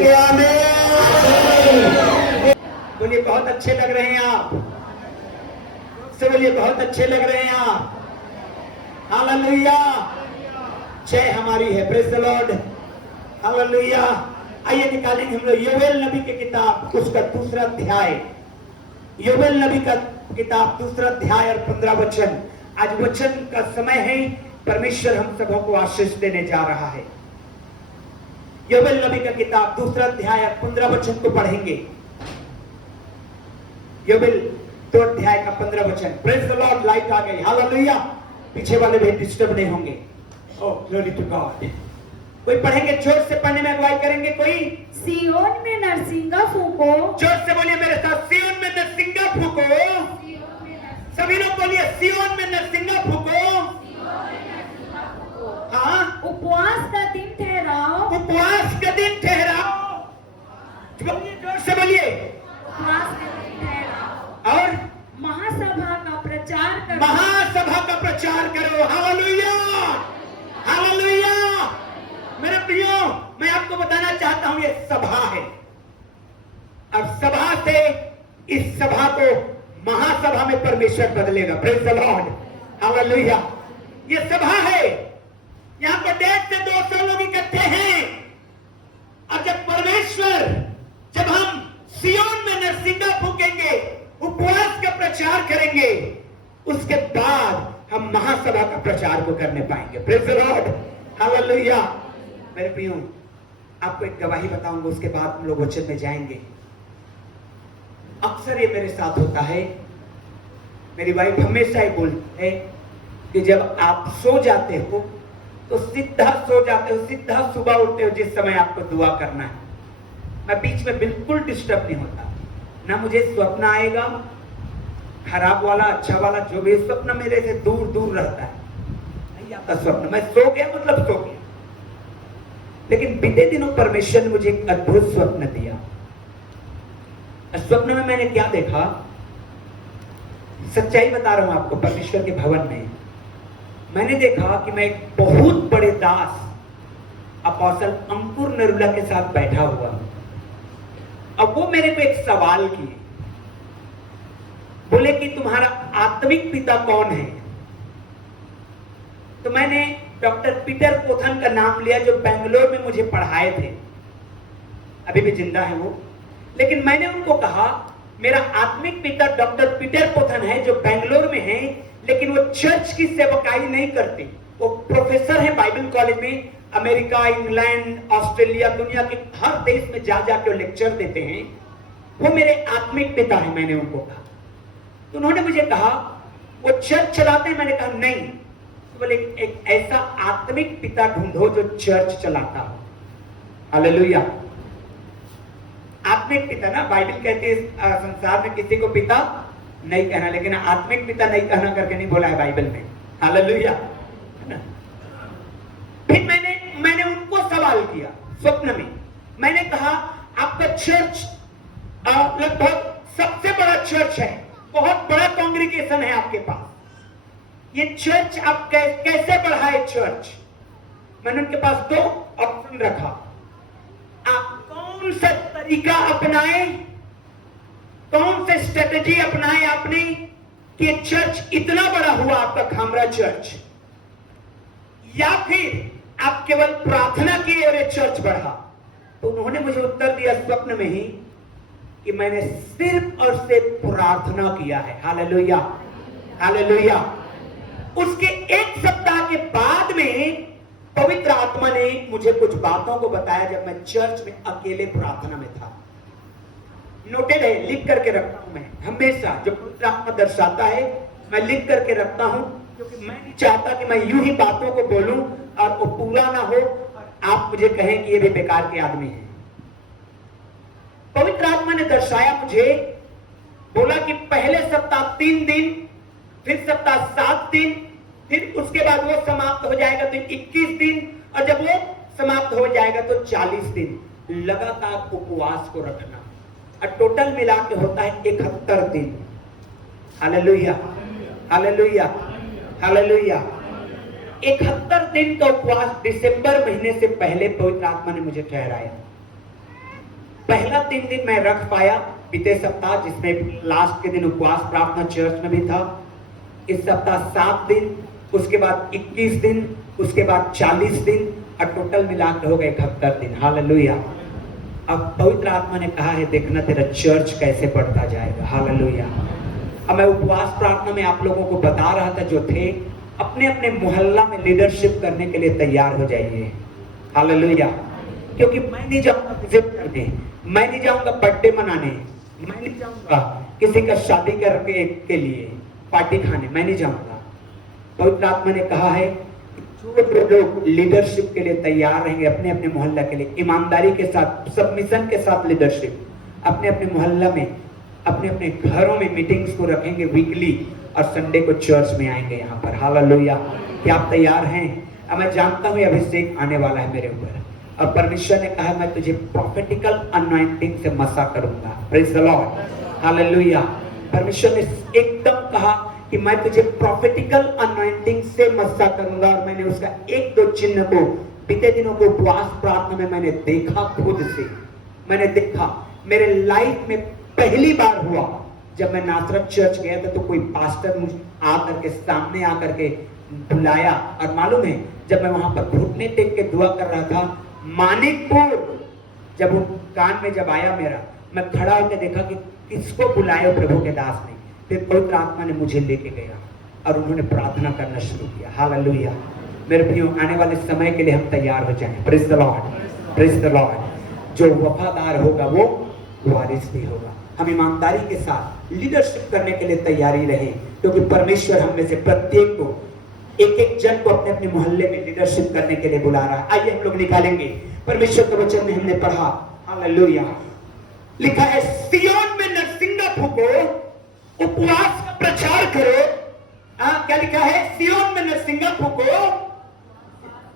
करेंगे आमीन। बोलिए बहुत अच्छे लग रहे हैं आप, से बोलिए बहुत अच्छे लग रहे हैं आप। हालेलुया, जय हमारी है, प्रेज द लॉर्ड, हालेलुया। आइए निकालेंगे हम लोग योवेल नबी की किताब, उसका दूसरा अध्याय, योवेल नबी का किताब दूसरा अध्याय और 15 वचन। आज वचन का समय है, परमेश्वर हम सबों को आशीष देने जा रहा है। योवेल नबी का किताब दूसरा अध्याय और 15 वचन को पढ़ेंगे। योवेल 2 अध्याय का 15 वचन। प्रेज द लॉर्ड, लाइट आ गई, हालेलुया। पीछे वाले भी डिस्टर्ब नहीं होंगे। ओह ग्लोरी टू गॉड। कोई पढ़ेंगे, जोर से पढ़ने में अगुवाई करेंगे कोई। सियोन में नरसिंगा फूको, जोर से बोलिए मेरे साथ, सियोन में नरसिंगा फूको। सभी लोग बोलिए, सियोन में नरसिंगा फूको। हाँ, उपवास का दिन ठहराओ, उपवास का दिन ठहराओ। बोलिए, जोर से बोलिए। उपवास का दिन ठहराओ और महासभा का प्रचार करो, महासभा का प्रचार करो। Hallelujah, hallelujah. मेरे प्रियो, मैं आपको बताना चाहता हूं, ये सभा है। अब सभा से इस सभा को महासभा में परमेश्वर बदलेगा। Praise the Lord, hallelujah. ये सभा है, यहां पर 150 से 200 लोग इकट्ठे हैं। और जब परमेश्वर, जब हम सियोन में नरसिंगा फूकेंगे, उपवास का प्रचार करेंगे, उसके बाद हम महासभा का प्रचार को करने पाएंगे। Praise the Lord, hallelujah. मेरे प्रियो, आपको एक गवाही बताऊंगा, उसके बाद हम लोग वचन में जाएंगे। अक्सर ये मेरे साथ होता है, मेरी वाइफ हमेशा ही बोलती है कि जब आप सो जाते हो तो सीधा सो जाते हो, सीधा सुबह उठते हो जिस समय आपको दुआ करना है। मैं बीच में बिल्कुल डिस्टर्ब नहीं होता, ना मुझे स्वप्न आएगा, खराब वाला अच्छा वाला जो भी स्वप्न मेरे से दूर दूर रहता है, नहीं आता स्वप्न। मैं सो गया मतलब सो गया। लेकिन बीते दिनों परमेश्वर ने मुझे एक अद्भुत स्वप्न दिया। स्वप्न में मैंने क्या देखा, सच्चाई बता रहा हूं आपको। परमेश्वर के भवन में मैंने देखा कि मैं एक बहुत बड़े दास अपोस्टल अंकुर नरुला के साथ बैठा हुआ। अब वो मेरे को एक सवाल किए, बोले कि तुम्हारा आत्मिक पिता कौन है। तो मैंने डॉक्टर पीटर पोथन का नाम लिया, जो बेंगलोर में मुझे पढ़ाए थे, अभी भी जिंदा है वो। लेकिन मैंने उनको कहा, मेरा आत्मिक पिता डॉक्टर पीटर पोथन है जो बेंगलोर में है, लेकिन वो चर्च की सेवकाई नहीं करते। वो प्रोफेसर है बाइबल कॉलेज में, अमेरिका, इंग्लैंड, ऑस्ट्रेलिया, दुनिया के हर देश में जा जाके वो लेक्चर देते हैं। वो मेरे आत्मिक पिता है, मैंने उनको कहा। तो उन्होंने मुझे कहा वो चर्च चलाते हैं। मैंने कहा नहीं। तो बोले एक ऐसा आत्मिक पिता ढूंढो जो चर्च चलाता हो। हालेलुया। आत्मिक पिता ना, बाइबल कहती है संसार में किसी को पिता नहीं कहना, लेकिन आत्मिक पिता नहीं कहना करके नहीं बोला है बाइबल में। हालेलुया। फिर मैंने उनको सवाल किया स्वप्न में। मैंने कहा आपका चर्च लगभग सबसे बड़ा चर्च है, बहुत बड़ा कांग्रीगेशन है आपके पास, ये चर्च आप कैसे बढ़ाए चर्च। मैंने उनके पास 2 ऑप्शन रखा, आप कौन सा तरीका अपनाए, कौन से स्ट्रेटेजी अपनाए आपने कि चर्च इतना बड़ा हुआ आपका खामरा चर्च, या फिर आप केवल प्रार्थना किए और ये चर्च बढ़ा। तो उन्होंने मुझे उत्तर दिया स्वप्न में ही कि मैंने सिर्फ और सिर्फ प्रार्थना किया है। Hallelujah, hallelujah. उसके 1 सप्ताह के बाद में पवित्र आत्मा ने मुझे कुछ बातों को बताया जब मैं चर्च में अकेले प्रार्थना में था। नोटेड है, लिख करके रखता हूं मैं हमेशा, जो पवित्र आत्मा दर्शाता है मैं लिख करके रखता हूं, क्योंकि मैं नहीं चाहता कि मैं यूं ही बातों को बोलूं और वो पूरा ना हो और आप मुझे कहें कि ये भी बेकार के आदमी है। पवित्र आत्मा ने दर्शाया मुझे, बोला कि पहले सप्ताह 3 दिन, फिर सप्ताह 7 दिन, फिर उसके बाद वो समाप्त हो जाएगा तो 21 दिन, और जब वो समाप्त हो जाएगा तो 40 दिन लगातार उपवास को रखना, और टोटल मिला के होता है 71 दिन। Hallelujah, hallelujah, hallelujah. 71 दिन का उपवास दिसंबर महीने से पहले पवित्र आत्मा ने मुझे ठहराया। पहला 3 दिन मैं रख पाया बीते सप्ताह, जिसमें लास्ट के दिन उपवास प्रार्थना चर्च में भी था। इस सप्ताह 7 दिन, उसके बाद 21 दिन, उसके बाद 40 दिन और टोटल मिलाकर हो गए 71 दिन। हालेलुया। अब पवित्र आत्मा ने कहा है देखना तेरा चर्च कैसे बढ़ता जाएगा। हालेलुया। अब मैं उपवास प्रार्थना में आप लोगों को बता रहा था, जो थे अपने अपने मोहल्ला में लीडरशिप करने के लिए तैयार हो जाइए। हालेलुया। क्योंकि मैं नहीं जाऊंगा विजिट करने, मैं नहीं जाऊंगा बर्थडे मनाने, मैं नहीं जाऊंगा किसी का शादी करने के लिए पार्टी खाने, मैं नहीं जाऊंगा। पवित्र आत्मा ने कहा है जो लोग लीडरशिप के लिए तैयार रहेंगे अपने अपने मोहल्ला के लिए, ईमानदारी के साथ, सबमिशन के साथ लीडरशिप, अपने अपने मोहल्ला में, अपने अपने घरों में मीटिंग्स को रखेंगे वीकली और संडे को चर्च में आएंगे यहाँ पर। हालेलुया। क्या आप तैयार हैं? अब मैं जानता हूँ अभिषेक आने वाला है मेरे ऊपर, और परमेश्वर ने कहा मैं तुझे प्रॉफेटिकल अनॉइंटिंग से मसा करूंगा। Praise the Lord. हालेलुया। परमेश्वर ने एकदम कहा कि मैं तुझे प्रॉफेटिकल अनॉइंटिंग से मसा करूंगा, और मैंने उसका 1-2 चिन्ह को बीते दिनों को उपवास प्रार्थना में मैंने देखा, खुद से मैंने देखा। मेरे लाइफ में पहली बार हुआ जब मैं नासरत चर्च गया था, तो कोई पास्टर मुझे आकर के सामने आकर के बुलाया, और मालूम है जब मैं वहां पर घुटने टेक के दुआ कर रहा था, मानिकपुर, जब वो कान में जब आया मेरा, मैं खड़ा होकर देखा कि किसको बुलाया प्रभु के दास ने। फिर पवित्र आत्मा ने मुझे लेके गया और उन्होंने प्रार्थना करना शुरू किया। हालेलुया। मेरे प्रियो, आने वाले समय के लिए हम तैयार हो जाएं। Praise the Lord, praise the Lord. जो वफादार होगा वो वारिस भी होगा। हम ईमानदारी के साथ लीडरशिप करने के लिए तैयारी रहे, क्योंकि परमेश्वर हम में से प्रत्येक को, एक एक जन को अपने अपने मोहल्ले में लीडरशिप करने के लिए बुला रहा है। आइए हम लोग निकालेंगे परमेश्वर के वचन में। हमने पढ़ा, हालेलुया, लिखा है सिय्योन में नरसिंगा फूको, उपवास का प्रचार करो। क्या लिखा है? सिय्योन में नरसिंगा फूको,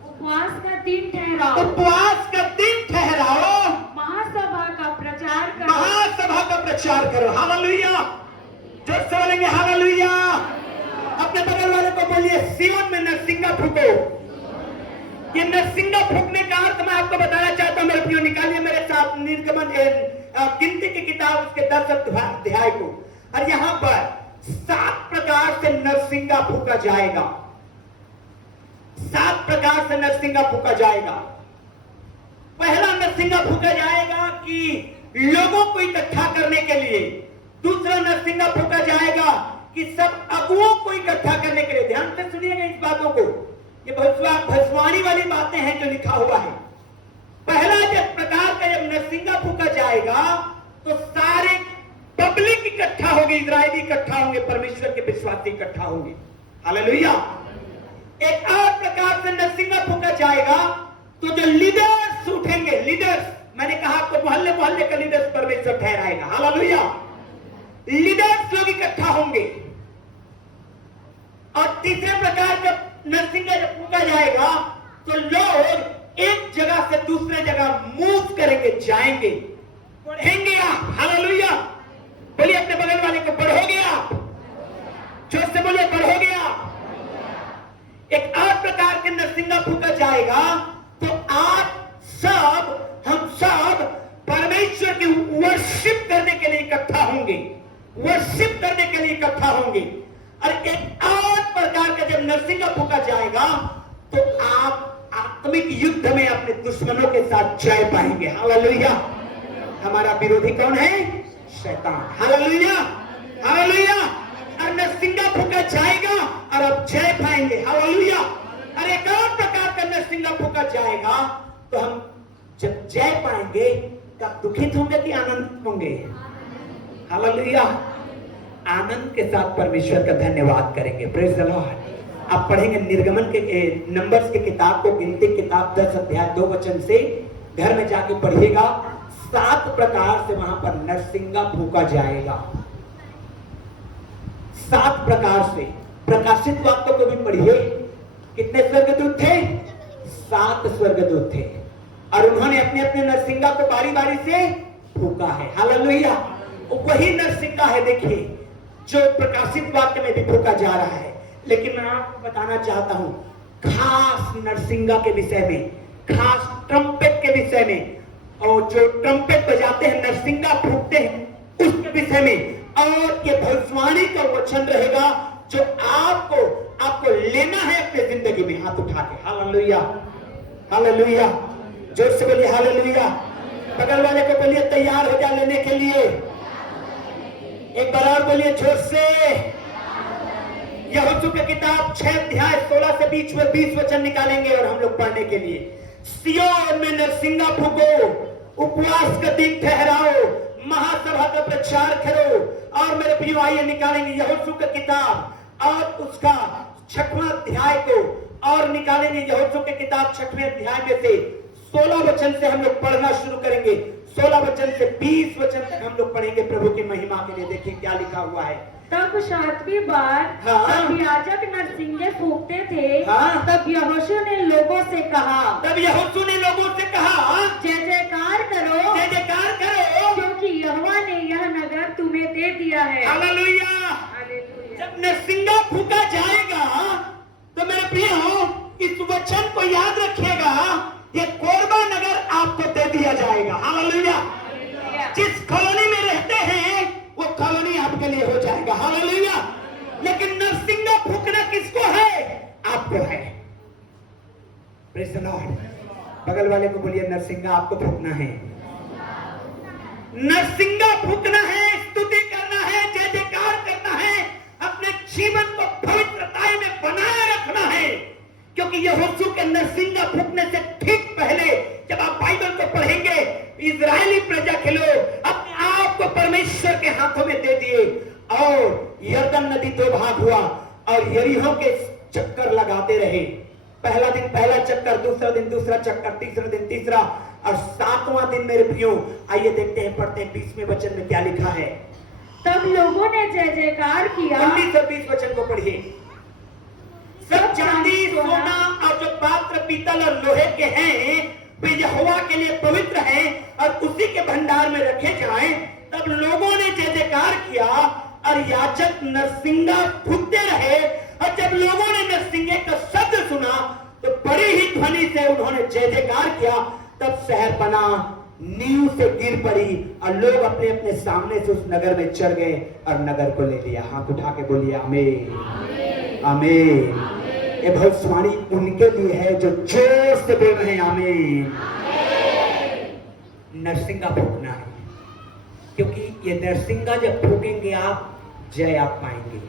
उपवास का दिन ठहराओ, उपवास का दिन ठहराओ, महासभा का प्रचार करो, महासभा का प्रचार करो। हालेलुया। जो बोलेंगे हालेलुया। अपने बगल वाले को बोलिए सिय्योन में नरसिंगा फूको। ये नरसिंगा फूकने का अर्थ मैं आपको बताना चाहता हूं। मेरे प्रियो, निकालिए मेरे साथ निर्गमन गिनती की किताब, उसके 10 अध्याय को, और यहां पर 7 प्रकार से नरसिंगा फूका जाएगा। 7 प्रकार से नरसिंगा फूका जाएगा। पहला नरसिंगा फूका जाएगा कि लोगों को इकट्ठा करने के लिए। दूसरा नरसिंगा फूका जाएगा कि सब अगुओं को इकट्ठा करने के लिए। ध्यान से सुनिएगा इस बातों को, ये भविष्यवाणी वाली बातें हैं जो लिखा हुआ है। पहला जब प्रकार का जब नरसिंगा फूका जाएगा तो सारे पब्लिक इकट्ठा होगी, इजरायली इकट्ठा होंगे, परमेश्वर के विश्वासी इकट्ठा होंगे। हालेलुया। एक और प्रकार से नरसिंगा फूका जाएगा तो जो लीडर्स उठेंगे, लीडर्स, मैंने कहा आपको मोहल्ले मोहल्ले का लीडर्स परमेश्वर ठहराएगा। हालेलुया। लीडर्स लोग इकट्ठा होंगे। और तीसरे प्रकार जब नरसिंगा जब फूका जाएगा तो लोग एक जगह से दूसरे जगह मूव करेंगे, जाएंगे, बढ़ेंगे आप। हालेलुया। बोलिए अपने बगल वाले को, बढ़ोगे आप। जोर से बोलिए, बढ़ोगे आप। एक और प्रकार के नरसिंगा फूका जाएगा तो आप सब, हम सब परमेश्वर की वर्शिप करने के लिए इकट्ठा होंगे, वर्शिप करने के लिए इकट्ठा होंगे। और एक और प्रकार का जब नरसिंगा फूका जाएगा तो आप आत्मिक युद्ध में अपने दुश्मनों के साथ जय पाएंगे। हालेलुया। हमारा विरोधी कौन है? शैतान। Hallelujah, hallelujah. और नरसिंगा फूका जाएगा और आप जय पाएंगे। हालेलुया। और एक और प्रकार का नरसिंगा फूका जाएगा तो हम जब जय पाएंगे तब दुखित होंगे कि आनंदित होंगे? हालेलुया। आनंद के साथ परमेश्वर का धन्यवाद करेंगे। Praise the Lord. आप पढ़ेंगे निर्गमन के नंबर्स की किताब को, गिनती किताब 10 अध्याय 2 वचन से घर में जाके पढ़िएगा। 7 प्रकार से वहां पर नरसिंगा फूका जाएगा। 7 प्रकार से। प्रकाशित वाक्यों को भी पढ़िए। कितने स्वर्गदूत थे? 7 स्वर्गदूत थे, और उन्होंने अपने अपने नरसिंगा को बारी बारी से फूका है। हालेलुया। वही नरसिंगा है, देखिए, जो प्रकाशित वाक्य में भी फूका जा रहा है। लेकिन मैं आपको बताना चाहता हूं खास नरसिंगा के विषय में, खास ट्रम्पेट के विषय में, और जो ट्रम्पेट बजाते हैं, नरसिंगा फूंकते हैं, उसके विषय में और ये भविष्यवाणी का वचन रहेगा जो आपको लेना है अपने जिंदगी में। हाथ उठा के हालेलुया, हालेलुया, जोर से बोलिए हालेलुया। बगल वाले को बोलिए तैयार हो जा लेने के लिए। एक बार और बोलिए जोर से। यहोशू की किताब 6 अध्याय 16 से 20 वचन निकालेंगे और हम लोग पढ़ने के लिए। सियोन में नरसिंगा फूंको, उपवास का दिन ठहराओ, महासभा का प्रचार करो। और मेरे प्रियो आइए निकालेंगे यहोशू की किताब और उसका 6वां अध्याय को और निकालेंगे। यहोशू की किताब 6वें अध्याय में से 16 वचन से हम लोग पढ़ना शुरू करेंगे। 16 वचन से 20 वचन तक हम लोग पढ़ेंगे प्रभु की महिमा के लिए। देखिए क्या लिखा हुआ है। तब 7वीं बार जब याजक नरसिंगे फूंकते थे, तब यहोशू ने लोगों से कहा, जय जयकार करो, जय जयकार करो, क्योंकि यहोवा ने यह नगर तुम्हें दे दिया है। हालेलुया। हालेलुया। जब नरसिंगा फूंका जाएगा तो मेरे प्रियो इस वचन को याद रखिएगा, ये कोरबा नगर आपको दे दिया जाएगा। हालेलुया। जिस कॉलोनी में रहते हैं वो कॉलोनी आपके लिए हो जाएगा। हालेलुया। लेकिन नरसिंगा फूंकना किसको है? आपको है। Praise the Lord. बगल वाले को बोलिए नरसिंगा आपको फूंकना है। नरसिंगा फूंकना है, स्तुति करना है, जय जयकार करना है, अपने जीवन को पवित्रता में बनाए रखना है। क्योंकि यहोशू के नरसिंगा फूंकने से ठीक पहले जब आप बाइबल को पढ़ेंगे, इजरायली प्रजा के लोग अपने आप को परमेश्वर के हाथों में दे दिए और यरदन नदी 2 भाग हुआ और यरीहो के चक्कर लगाते रहे। पहला दिन पहला चक्कर, दूसरा दिन दूसरा चक्कर, तीसरा दिन तीसरा और 7वां दिन मेरे प्रियो आइए देखते हैं, पढ़ते हैं 20वें वचन में क्या लिखा है। तब लोगों ने जय जयकार किया। 19 और 20 वचन को पढ़िए। सब चांदी सोना और जो पात्र पीतल और लोहे के हैं वे यहोवा के लिए पवित्र हैं और उसी के भंडार में रखे जाएं। तब लोगों ने जय जयकार किया और याजक नरसिंगा फूंकते रहे। और जब लोगों ने नरसिंगे का शब्द सुना तो बड़ी ही ध्वनि से उन्होंने जय जयकार किया। तब शहरपना नींव से गिर पड़ी और लोग अपने अपने सामने से उस नगर में चढ़ गए और नगर को ले लिया। हाथ उठा के बोलिए आमीन, आमीन। ये भविष्यवाणी उनके लिए है जो जोर से बोल रहे हैं आमीन। नरसिंगा फूंकना है, क्योंकि ये नरसिंगा जब फूंकेंगे आप जय आप पाएंगे,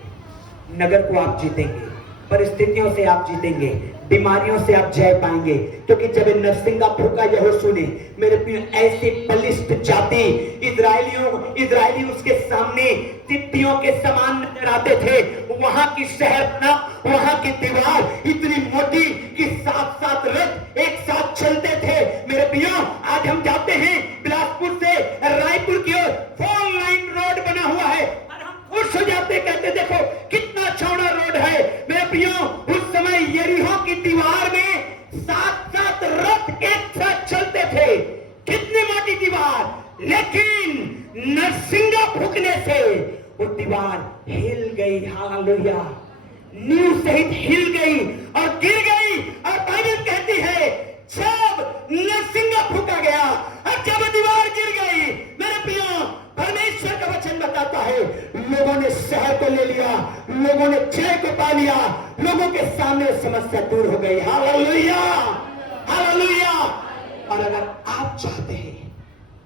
नगर को आप जीतेंगे, परिस्थितियों से आप जीतेंगे, बीमारियों से आप जय पाएंगे। क्योंकि जब नरसिंगा फूंका यहोशू ने, मेरे प्रिय ऐसे बलिष्ठ जाति इजरायली उसके सामने तित्तियों के समान नजर आते थे। वहां की शहरपना, वहां की दीवार इतनी मोटी कि 7-7 रथ एक साथ चलते थे। मेरे प्रियो आज हम जाते हैं बिलासपुर से रायपुर की ओर, 4 लाइन रोड बना हुआ है और हम खुश हो जाते, कहते देखो कितना चौड़ा रोड है। मेरे प्रियो उस समय यरीहो की दीवार में 7-7 रथ एक साथ चलते थे। कितनी मोटी दीवार, लेकिन नरसिंगा फूंकने से वो दीवार हिल गई। हालेलुया। नींव सहित हिल गई और गिर गई। और बाइबल कहती है जब नरसिंगा फूंका गया और जब दीवार गिर गई, मेरे प्रियो परमेश्वर का वचन बताता है लोगों ने शहर को ले लिया, लोगों ने जय को पा लिया, लोगों के सामने समस्या दूर हो गई। Hallelujah, hallelujah. और अगर आप चाहते हैं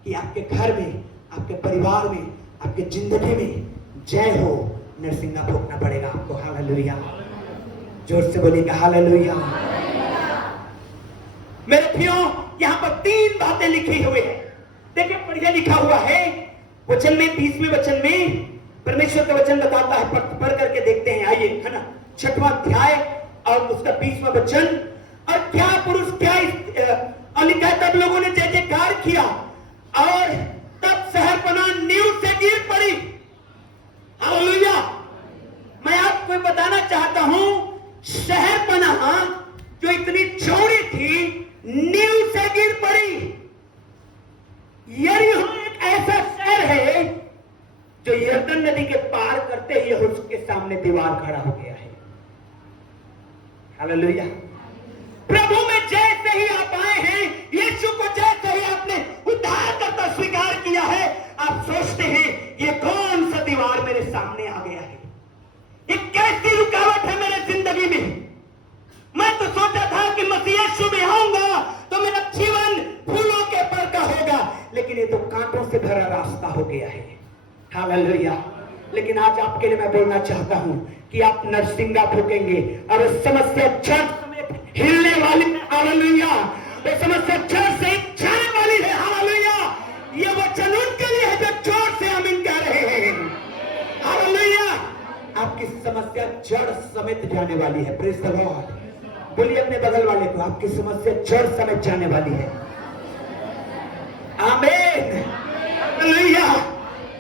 कि आपके घर में, आपके परिवार में, आपके जिंदगी में जय हो, नरसिंगा फूंकना पड़ेगा आपको। हालेलुया। जोर से बोलिएगा हालेलुया। मेरे प्रियो यहाँ पर 3 बातें लिखी हुई है। देखिए बढ़िया लिखा हुआ है वचन में, 20वें वचन में परमेश्वर का वचन बताता है। पढ़ करके देखते हैं आइए, है ना। 6वां अध्याय और उसका 20वां वचन। और क्या पुरुष क्या और लिखा है तब लोगों ने जय जयकार किया और तब शहरपना नींव से गिर पड़ी। हालेलुया। मैं आपको बताना चाहता हूं शहरपना जो इतनी चौड़ी थी नींव से गिर पड़ी। यरीहो एक ऐसा शहर है जो यरदन नदी के पार करते ही उसके सामने दीवार खड़ा हो गया है। हालेलुया। प्रभु में जैसे ही आप आए हैं, यीशु को जैसे ही आपने आप सोचते हैं ये कौन सा दीवार मेरे सामने आ गया है, ये कैसी रुकावट है मेरे जिंदगी में। मैं तो सोचा था कि मसीह यीशु में आऊंगा तो मेरा जीवन फूलों के पर का होगा, लेकिन ये तो कांटों से भरा रास्ता हो गया है। हालेलुया। लेकिन आज आपके लिए मैं बोलना चाहता हूं कि आप नरसिंगा फूकेंगे और समस्या जड़ समेत हिलने वाली है। हालेलुया। वो समस्या जड़ से जाने वाली है। हालेलुया। ये वचन उनके लिए है जो जोर से आमीन कह रहे हैं। हालेलुया। आपकी समस्या जड़ समेत जाने वाली है। Praise the Lord. बोलिए अपने बगल वाले को, आपकी समस्या जड़ समेत जाने वाली है। आमीन। हालेलुया।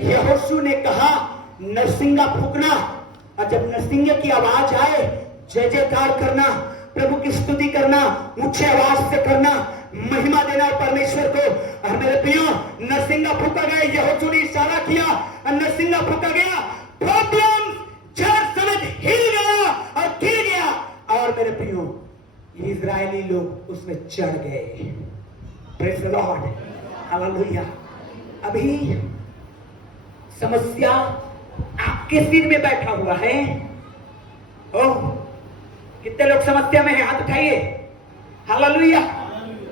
यहोशू ने कहा नरसिंगा फूकना, और जब नरसिंगे की आवाज आए जय जयकार करना, प्रभु की स्तुति करना, ऊंचे आवाज से करना, महिमा देना परमेश्वर को। और मेरे प्रियो नरसिंगा फूका गया, यहोशू ने इशारा किया और नरसिंगा फूका गया। प्रॉब्लम जड़ समेत हिल गया और गिर गया, और मेरे प्रियो इजरायली लोग उसमें चढ़ गए। Praise the Lord. हालेलुया। अभी समस्या आपके सिर में बैठा हुआ है। ओह, कितने लोग समस्या में हैं? हाथ उठाइए। हालेलुया।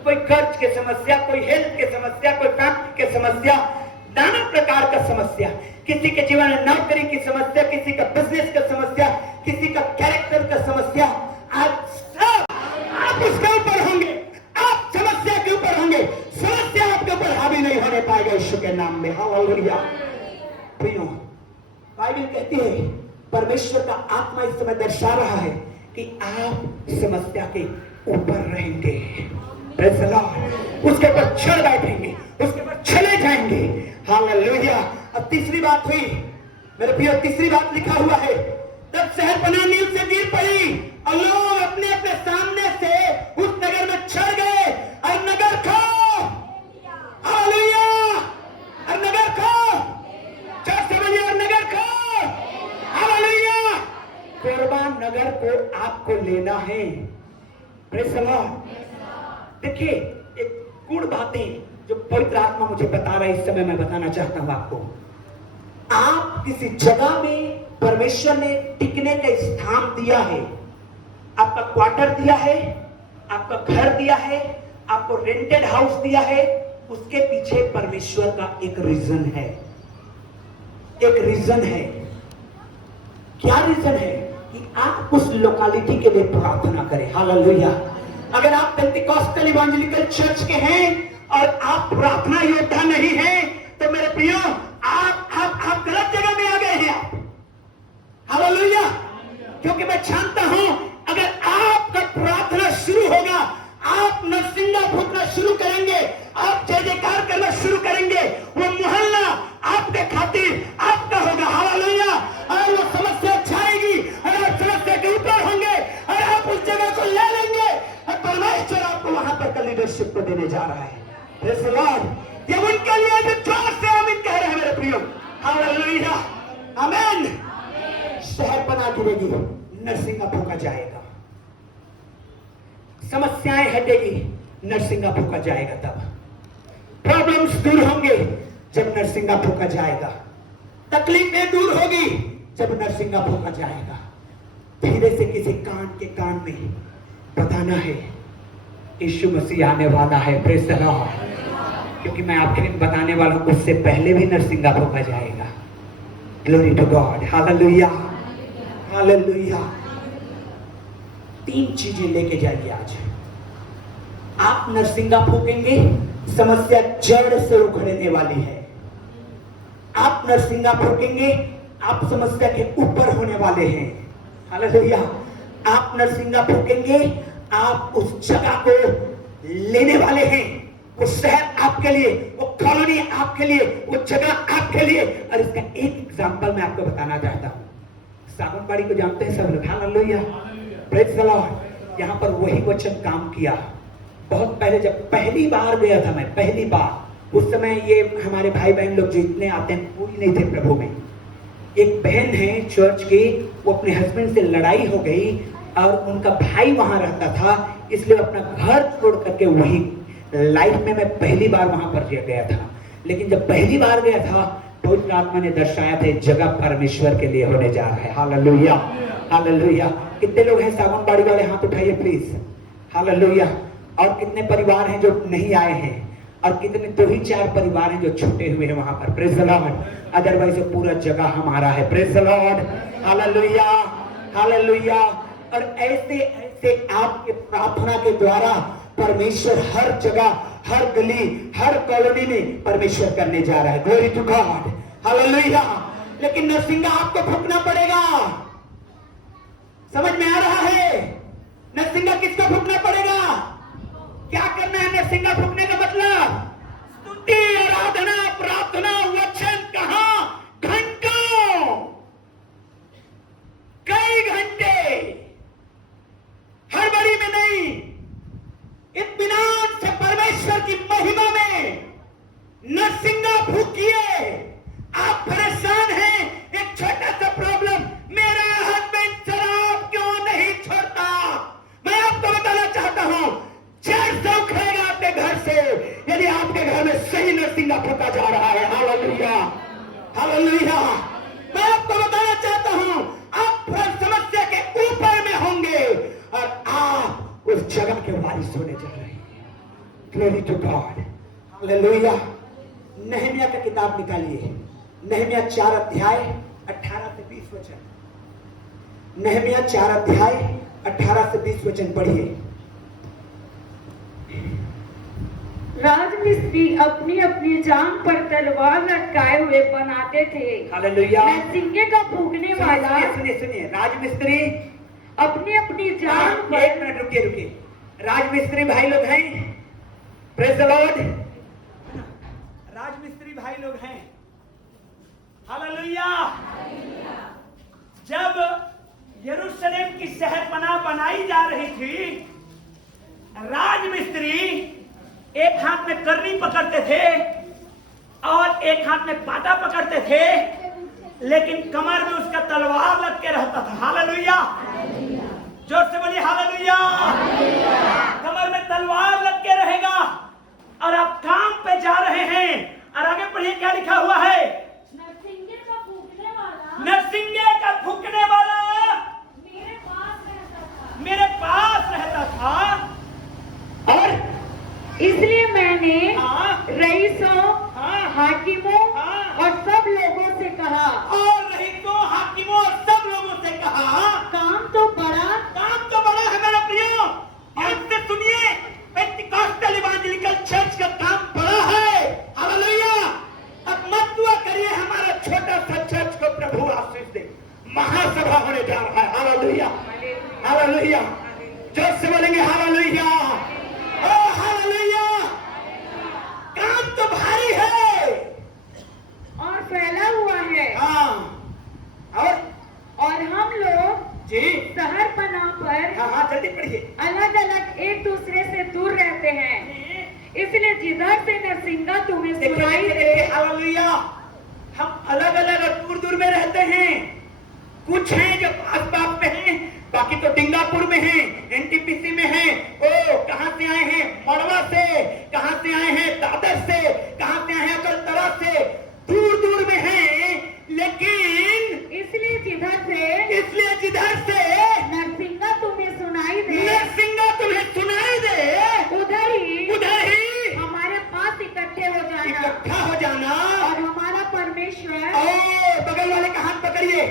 कोई कर्ज की समस्या, कोई हेल्थ की समस्या, कोई फैमिली की समस्या, नाना प्रकार का समस्या, किसी के जीवन में नौकरी की समस्या, किसी का बिजनेस का समस्या, किसी का कैरेक्टर का समस्या। आज सब आप उसके ऊपर होंगे, आप समस्या के ऊपर होंगे, समस्या आपके ऊपर हावी नहीं होने पाएगा यीशु के नाम में। हालेलुया। प्रियो, बाइबल कहती है, परमेश्वर का आत्मा इस समय दर्शा रहा है कि आप समस्या के ऊपर रहेंगे। Praise the Lord. उसके ऊपर चढ़ बैठेंगे, उसके ऊपर चले जाएंगे। हालेलुया। अब तीसरी बात हुई मेरे प्रियो, तीसरी बात लिखा हुआ है, तब शहरपनाह नील से गिर पड़ी और लोग अपने अपने सामने से उस नगर में चढ़ गए और नगर खो। हालेलुया। और नगर खो। और नगर खो। हालेलुया। कुर्बान नगर को आपको लेना है। Praise the Lord. देखिए, एक गुण बातें जो पवित्र आत्मा मुझे बता रहा है इस समय मैं बताना चाहता हूं आपको। आप किसी जगह में परमेश्वर ने टिकने का स्थान दिया है, आपका क्वार्टर दिया है, आपका घर दिया है, आपको रेंटेड हाउस दिया है, उसके पीछे परमेश्वर का एक रीजन है। एक रीजन है। क्या रीजन है? कि आप उस लोकेलिटी के लिए प्रार्थना करें। हालेलुया। अगर आप पेंटिकॉस्टल इवेंजेलिकल चर्च के हैं और आप प्रार्थना योद्धा नहीं हैं, तो मेरे प्रियो आप गलत जगह में आ गए हैं। आप हालेलुया। क्योंकि मैं जानता हूं अगर आपका प्रार्थना शुरू होगा, आप नरसिंगा फूकना शुरू करेंगे, आप जय जयकार करना शुरू करेंगे, वो मोहल्ला आपके खातिर आपका होगा। हालेलुया। और वो समस्या छाएगी और आप समस्या के ऊपर होंगे और आप उस जगह को ले लेंगे और परमेश्वर आपको वहां पर का लीडरशिप को देने जा रहा है। Praise the Lord. ये उनके लिए जो जोर से आमीन कह रहे हैं मेरे प्रियो। हालेलुया। आमीन। शहरपनाह गिरेगी, नरसिंगा फूका जाएगा, समस्याएं हटेगी, नरसिंगा फूका जाएगा। तब प्रॉब्लम्स दूर होंगे जब नरसिंगा फूका जाएगा, तकलीफें दूर होगी जब नरसिंगा फूका जाएगा। धीरे से किसी कान में बताना है यीशु मसीह आने वाला है। Praise the Lord. क्योंकि मैं आपके लिए बताने वाला हूं, उससे पहले भी नरसिंगा फूका जाएगा। Glory to God. Hallelujah. Hallelujah. 3 चीजें लेके जाइए आज। आप नरसिंगा फूकेंगे, समस्या जड़ से उखड़ने वाली है। आप नरसिंगा फूकेंगे, आप समस्या के ऊपर होने वाले हैं। हालेलुया। आप नरसिंगा फूकेंगे, आप उस जगह को लेने वाले हैं। वो शहर आपके लिए, वो कॉलोनी आपके लिए, वो जगह आपके लिए। और इसका एक एग्जांपल मैं आपको बताना चाहता हूं। सागनबाड़ी को जानते हैं सब लोग। हालेलुया। Praise the Lord. यहाँ पर वही वचन काम किया। बहुत पहले जब पहली बार गया था मैं, पहली बार, उस समय ये हमारे भाई बहन लोग जो इतने आते हैं कोई नहीं थे प्रभु में। एक बहन है चर्च की, वो अपने हस्बैंड से लड़ाई हो गई और उनका भाई वहां रहता था, इसलिए अपना घर छोड़ करके वही लाइफ में मैं पहली बार वहां पर गया था। लेकिन जब पहली बार गया था पवित्र आत्मा ने दर्शाया था जगह परमेश्वर के लिए होने जा रहा है। Hallelujah, hallelujah. कितने लोग हैं सागवानबाड़ी वाले, हाथ उठाइए प्लीज। हालेलुया। और कितने परिवार हैं जो नहीं आए हैं, और कितने 2 ही 4 परिवार हैं जो छूटे हुए हैं वहां पर। Praise the Lord. अदरवाइज पूरा जगह हमारा है। Praise the Lord, hallelujah, hallelujah. और ऐसे ऐसे आपके प्रार्थना के द्वारा परमेश्वर हर जगह, हर गली, हर कॉलोनी में परमेश्वर करने जा रहा है। Glory to God, hallelujah. लेकिन नरसिंगा आपको फूकना पड़ेगा। समझ में आ रहा है? नरसिंगा किसको फूकना पड़ेगा? क्या करना है नरसिंगा फूकने का मतलब? स्तुति, आराधना, प्रार्थना, वचन। कहां? घंटों, कई घंटे, हड़बड़ी में नहीं, इत्मीनान से परमेश्वर की महिमा में नरसिंगा फूकिए। आप परेशान हैं, एक छोटा सा प्रॉब्लम, मेरा हस्बैंड शराब क्यों नहीं छोड़ता? मैं आपको बताना चाहता हूं, चैन से उखड़ेगा आपके घर से यदि आपके घर में सही नरसिंगा फूका जा रहा है। Hallelujah, hallelujah. मैं आपको बताना चाहता हूं, आप हर समस्या के ऊपर में होंगे और आप उस जगह के वारिस होने जा रहे हैं। Glory to God, hallelujah. Nehemiah का किताब निकालिए, नहमिया 4 अध्याय 18 से 20 वचन। नहमिया 4 अध्याय 18 से 20 वचन पढ़िए। राजमिस्त्री अपनी अपनी जांघ पर तलवार लटकाए हुए बनाते थे। हालेलुया। नरसिंगे का फूकने वाला, सुनिए सुनिए, राजमिस्त्री अपनी अपनी जांघ पर। 1 मिनट रुकिए रुकिए। राजमिस्त्री भाई लोग हैं, प्रेज द लॉर्ड। राजमिस्त्री भाई लोग हैं, हालेलुया। जब यरूशलेम की शहरपनाह बनाई जा रही थी, राजमिस्त्री एक हाथ में करनी पकड़ते थे और एक हाथ में पाटा पकड़ते थे, लेकिन कमर में उसका तलवार लटके रहता था। हालेलुया, जोर से बोलिए हालेलुया। कमर में तलवार लटके रहेगा और आप काम पे जा रहे हैं। और आगे पढ़िए क्या लिखा हुआ है? नरसिंगे का फूकने वाला, नरसिंगे का फूकने वाला मेरे पास रहता था, मेरे पास रहता था। और इसलिए मैंने हाँ, रईसों, हाँ, हाकिमों हाँ, और सब लोगों से कहा, और रईसों, हाकिमों और सब लोगों से कहा, काम तो बड़ा है मेरा प्रियो। ध्यान से सुनिए, पेंटिकॉस्टल इवांजेलिकल चर्च का काम बड़ा है। हालेलुया। अब मत दुआ करिए हमारा छोटा सा चर्च को प्रभु आशीष दे, महासभा होने जा रहा है। Hallelujah, hallelujah. जोर से बोलेंगे हालेलुया, ओ हालेलुया। काम तो भारी है और फैला हुआ है। हाँ, और हम लोग जी, शहर पनाह पर हाँ, जल्दी पढ़िए। अलग अलग एक दूसरे से दूर रहते हैं, इसलिए जिधर से नरसिंगा तुम्हें सुनाई दे। हालेलुया। हम अलग अलग और दूर दूर में रहते हैं। कुछ हैं जो आस पास में हैं, बाकी तो डिंगापुर में हैं, एनटीपीसी में हैं। ओ कहां से आए हैं? मड़वा से। कहां से आए हैं? दादर से। कहां से आए हैं? अकलतरा से। दूर दूर में हैं, लेकिन इसलिए जिधर से नरसिंगा तुम्हें सुनाई दे, नरसिंगा तुम्हें सुनाई दे, उधर ही हमारे पास इकट्ठे हो जाना इकट्ठा हो जाना। और हमारा परमेश्वर, ओ बगल वाले का हाथ पकड़िए,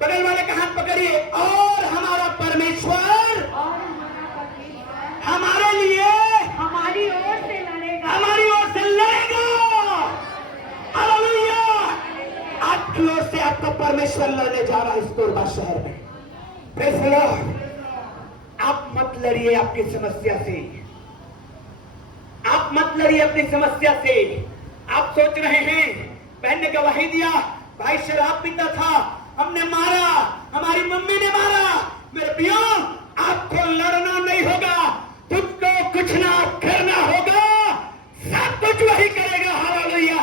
बगल वाले का हाथ पकड़िए। और हमारा परमेश्वर हमारे लिए हमारी ओर से लड़ेगा, हमारी ओर से लड़ेगा। हालेलुया। 8 किलो से आपका परमेश्वर लड़ने जा रहा है इस कोरबा शहर में। Praise the Lord. आप मत लड़िए आपकी समस्या से, आप मत लड़िए अपनी समस्या से। आप सोच रहे हैं, बहन ने गवाही दिया, भाई शराब पीता था, हमने मारा, हमारी मम्मी ने मारा। मेरे प्रियो, आपको लड़ना नहीं होगा, तुमको कुछ ना करना होगा, सब कुछ वही करेगा। हालेलुया।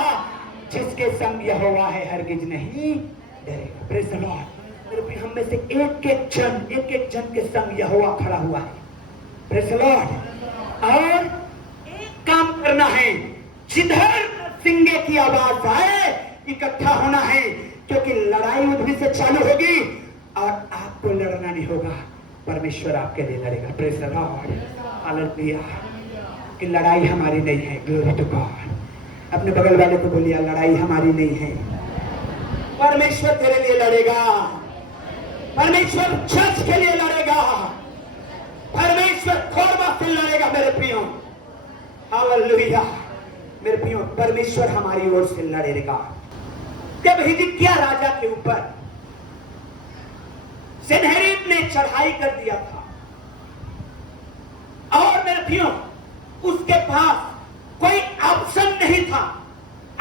जिसके संग यहोवा है हरगिज नहीं डरेगा। Praise the Lord. मेरे प्रियो, हम में से एक एक जन के संग यहोवा खड़ा हुआ है। Praise the Lord. और एक काम करना है, जिधर नरसिंगे की आवाज आए, इकट्ठा होना है, क्योंकि लड़ाई उधरी से चालू होगी और आपको लड़ना नहीं होगा, परमेश्वर आपके लिए लड़ेगा। Praise the Lord, hallelujah. कि लड़ाई हमारी नहीं है, ग्लोरी टू गॉड। अपने बगल वाले को बोलिए, लड़ाई हमारी नहीं है, परमेश्वर तेरे लिए लड़ेगा, परमेश्वर चर्च के लिए लड़ेगा, परमेश्वर खोरबा से लड़ेगा। मेरे प्रियो, हालेलुया। मेरे प्रियो, परमेश्वर हमारी ओर से लड़ेगा। जब हिजकिय्याह राजा के ऊपर सन्हेरीब ने चढ़ाई कर दिया था, और मेरे प्रियो उसके पास कोई ऑप्शन नहीं था,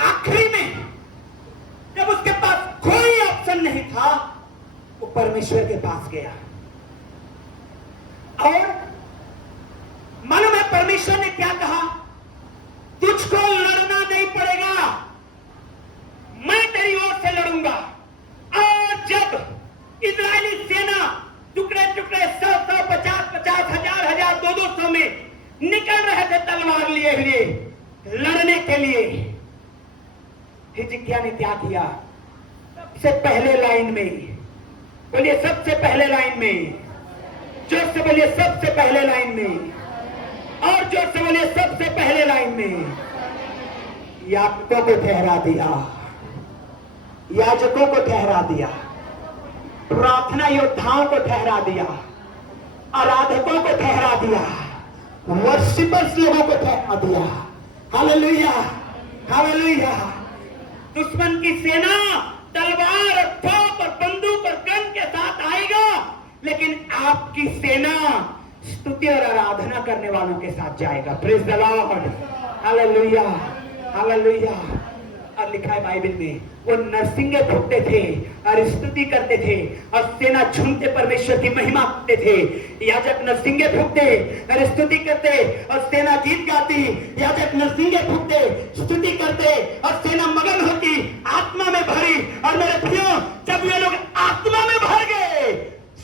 आखिरी में जब उसके पास कोई ऑप्शन नहीं था, वो परमेश्वर के पास गया। और मालूम है परमेश्वर ने क्या कहा? तुझको लड़ना नहीं पड़ेगा, मैं तेरी ओर से लड़ूंगा। और जब इजरायली सेना टुकड़े टुकड़े 100 50 हजार 200 में निकल रहे थे तलवार लिए हुए लड़ने के लिए, हिजकिय्याह ने क्या किया? सबसे पहले लाइन में, बोलिए सबसे पहले लाइन में, जोर से बोलिए सबसे पहले लाइन में, और जोर से बोलिए सबसे पहले लाइन में याजकों को ठहरा दिया, याजकों को ठहरा दिया, प्रार्थना योद्धाओं को ठहरा दिया, आराधकों को ठहरा दिया, वर्शिपर्स लोगों को ठहरा दिया। Hallelujah, hallelujah. दुश्मन की सेना तलवार और तोप और बंदूक और गन के साथ आएगा, लेकिन आपकी सेना स्तुति और आराधना करने वालों के साथ जाएगा। Praise the Lord, hallelujah, hallelujah. और लिखा है बाइबल में, वो नरसिंगे फूटते थे और स्तुति करते थे, और सेना झूमते परमेश्वर की महिमा करते थे। याजक नरसिंगे फूटते और स्तुति करते, और सेना गीत गाती। याजक नरसिंगे फूटते, स्तुति करते, और सेना मगन होती, आत्मा में भरी। और मेरे प्रियो, जब ये लोग आत्मा में भर गए,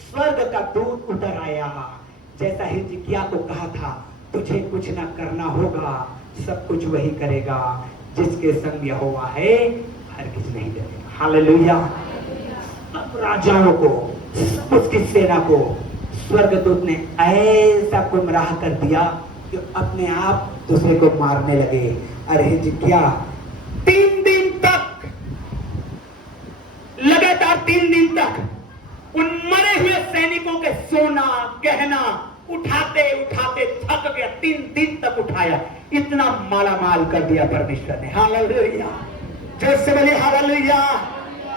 स्वर्ग का दूत उतर आया, जैसा हिजकिय्याह को कहा था, तुझे कुछ ना करना होगा, सब कुछ वही करेगा, जिसके संग यहोवा है हरगिज नहीं डरेगा। हालेलुया। अब राजाओं को, उसकी सेना को स्वर्गदूत ने ऐसा गुमराह कर दिया कि अपने आप दूसरे को मारने लगे। अरे हिजकिय्याह 3 दिन तक, लगातार 3 दिन तक उन मरे हुए सैनिकों के सोना गहना उठाते उठाते थक गया। 3 दिन तक उठाया, इतना मालामाल कर दिया परमेश्वर ने। हालेलुया, जैसे बोलिए हालेलुया।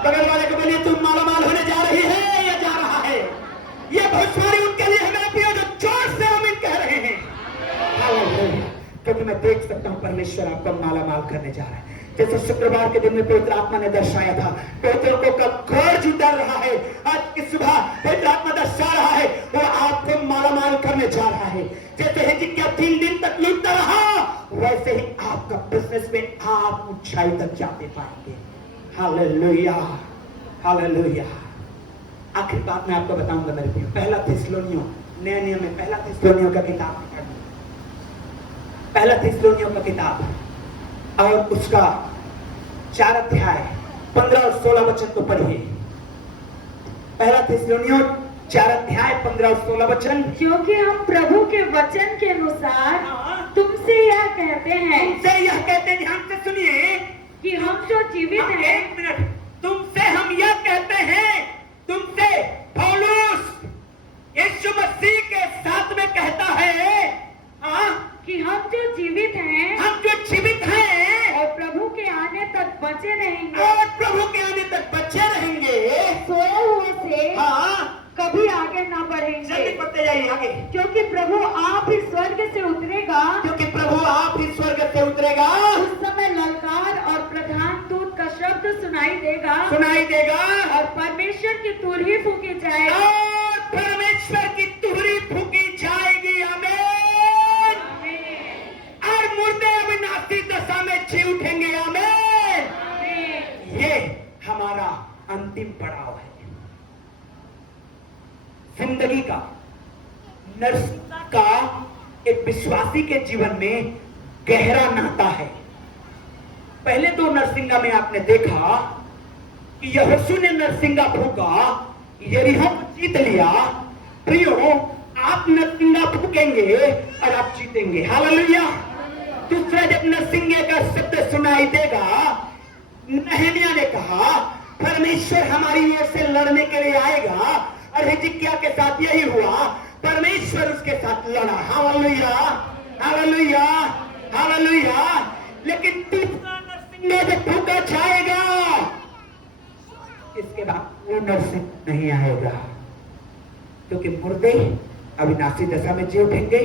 बगल वाले को बोलिए, तुम मालामाल होने जा रही है या जा रहा है? ये भविष्यवाणी उनके लिए है मेरे प्रियो, जो जोर से आमीन कह रहे हैं। हालेलुया, क्योंकि मैं देख सकता हूं परमेश्वर आपको मालामाल करने जा रहा है। जैसे शुक्रवार के दिन में पवित्र आत्मा ने दर्शाया था, पवित्रों का कर्ज उतर रहा है। आज की सुबह पवित्र आत्मा दर्शा रहा है, वो आपको मालामाल करने जा रहा है। जैसे हिजकिय्याह 3 दिन तक लूटता रहा, वैसे ही आपका बिजनेस में आप ऊंचाई तक जाते पाएंगे। Hallelujah, hallelujah. आखिरी बात मैं आपको बताऊंगा मेरे प्रियो, पहला थिस्सलुनियों, नए नियम में पहला थिस्सलुनियों का किताब, पहला थिस्सलुनियों का किताब और उसका 4 अध्याय 15 और 16 वचन को पढ़िए। पहला थिस्सलुनियों 4 अध्याय 15 और 16 वचन। क्योंकि हम प्रभु के वचन के अनुसार तुमसे यह कहते हैं, तुमसे यह कहते हैं, ध्यान से सुनिए, कि हम जो जीवित हैं, 1 मिनट, तुमसे हम यह कहते हैं, तुमसे पौलुस यीशु मसीह के साथ में कहता है, कि हम जो जीवित हैं, हम जो जीवित हैं और प्रभु के आने तक बचे रहेंगे, और प्रभु के आने तक बचे रहेंगे, सोए हुए से कभी आगे न बढ़ेंगे। जल्दी बढ़ते जाइए आगे। क्योंकि प्रभु आप ही स्वर्ग से उतरेगा, क्योंकि प्रभु आप ही स्वर्ग से उतरेगा, उस समय ललकार और प्रधान दूत का शब्द सुनाई देगा, और परमेश्वर की तुरही फूकी जाएगी, और परमेश्वर की तुरही फूकी जाएगी। आमीन। और मुर्दे अविनाशी दशा में जी उठेंगे। आमीन। ये हमारा अंतिम पड़ाव है जिंदगी का, नरसिंह का एक विश्वासी के जीवन में गहरा नाता है। पहले 2 नरसिंगा में आपने देखा कि यहोशू ने नरसिंगा फूका, यरीहो को जीत लिया। प्रियो, आप नरसिंगा फूकेंगे और आप जीतेंगे। हालेलुया। दूसरा, जब नरसिंगे का शब्द सुनाई देगा, नहम्याह ने कहा परमेश्वर हमारी ओर से लड़ने के लिए आएगा, और हिजकिय्याह के साथ यही हुआ, परमेश्वर उसके साथ लड़ा। Hallelujah, hallelujah, hallelujah. लेकिन तीसरा नरसिंगा जब फूका जाएगा, इसके बाद वो नरसिंह नहीं आएगा, क्योंकि मुर्दे अविनाशी दशा में जी उठेंगे,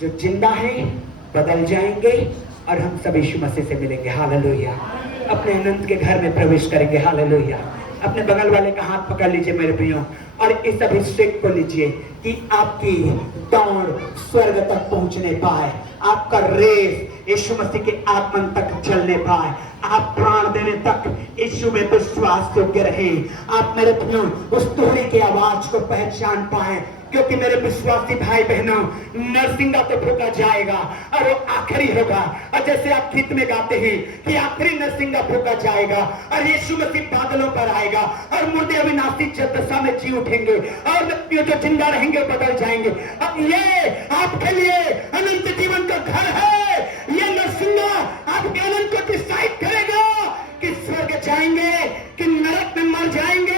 जो जिंदा हैं बदल जाएंगे, और हम सब यीशु मसीह से मिलेंगे। हालेलुया। अपने अनंत के घर में प्रवेश करेंगे। हालेलुया। अपने बगल वाले का हाथ पकड़ लीजिए मेरे प्रियो, और इस अभिषेक को लीजिए कि आपकी दौड़ स्वर्ग तक पहुंचने पाए, आपका रेस यीशु मसीह के आगमन तक चलने पाए, आप प्राण देने तक यीशु में विश्वास योग्य रहे। आप मेरे प्रियो उस तुहरी की आवाज को पहचान पाए, क्योंकि मेरे विश्वासी भाई बहनों, नरसिंगा तो फूका जाएगा और वो आखिरी होगा। और जैसे आप गीत में गाते हैं कि आखिरी नरसिंगा फूका जाएगा और यीशु मसीह बादलों पर आएगा, और मुर्दे अविनाशी दशा में जी उठेंगे, और व्यक्ति जो जिंदा रहेंगे बदल जाएंगे। अब ये आपके लिए अनंत जीवन का घर है। ये नरसिंगा आपके अनंत को डिसाइड करेगा कि स्वर्ग जाएंगे कि नरक में मर जाएंगे।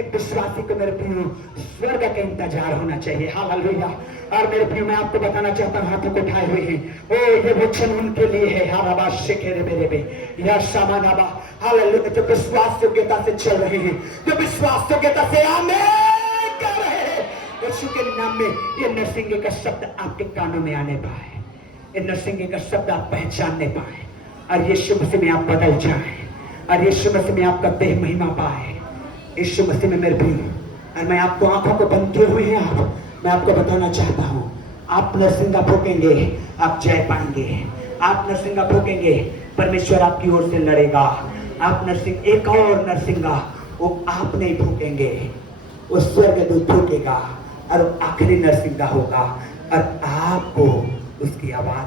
एक विश्वासी को मेरे प्रियो स्वर्ग का इंतजार होना चाहिए। हालेलुया। और मेरे प्रियो, मैं आपको बताना चाहता हूं, हाथों को उठाए हुए हैं, ओ ये वचन उनके लिए है। हाराबा शेखेरे मेरे में या शामानाबा। हालेलुया। जो विश्वास योग्यता से चल रहे हैं, जो विश्वास योग्यता से आमीन कर रहे हैं, यीशु के नाम में ये नरसिंगे का शब्द आपके कानों में आने पाए, ये नरसिंगे का शब्द आप पहचानने पाए, और यीशु मसीह में आप बदल जाए, और यीशु मसीह में आपका देह महिमा पाए। यीशु मसीह में मेरे प्रिय, और मैं आपको आंखों को बंद किए हुए हैं, मैं आपको बताना चाहता हूं, आप नरसिंगा फूकेंगे, आप जय पाएंगे। आप नरसिंगा फूकेंगे, परमेश्वर आपकी ओर से लड़ेगा। आप नरसिंग, एक और नरसिंगा वो आप नहीं फूकेंगे, वो स्वर्गदूत फूकेगा, और आखिरी नरसिंगा होगा, और आपको उसकी आवाज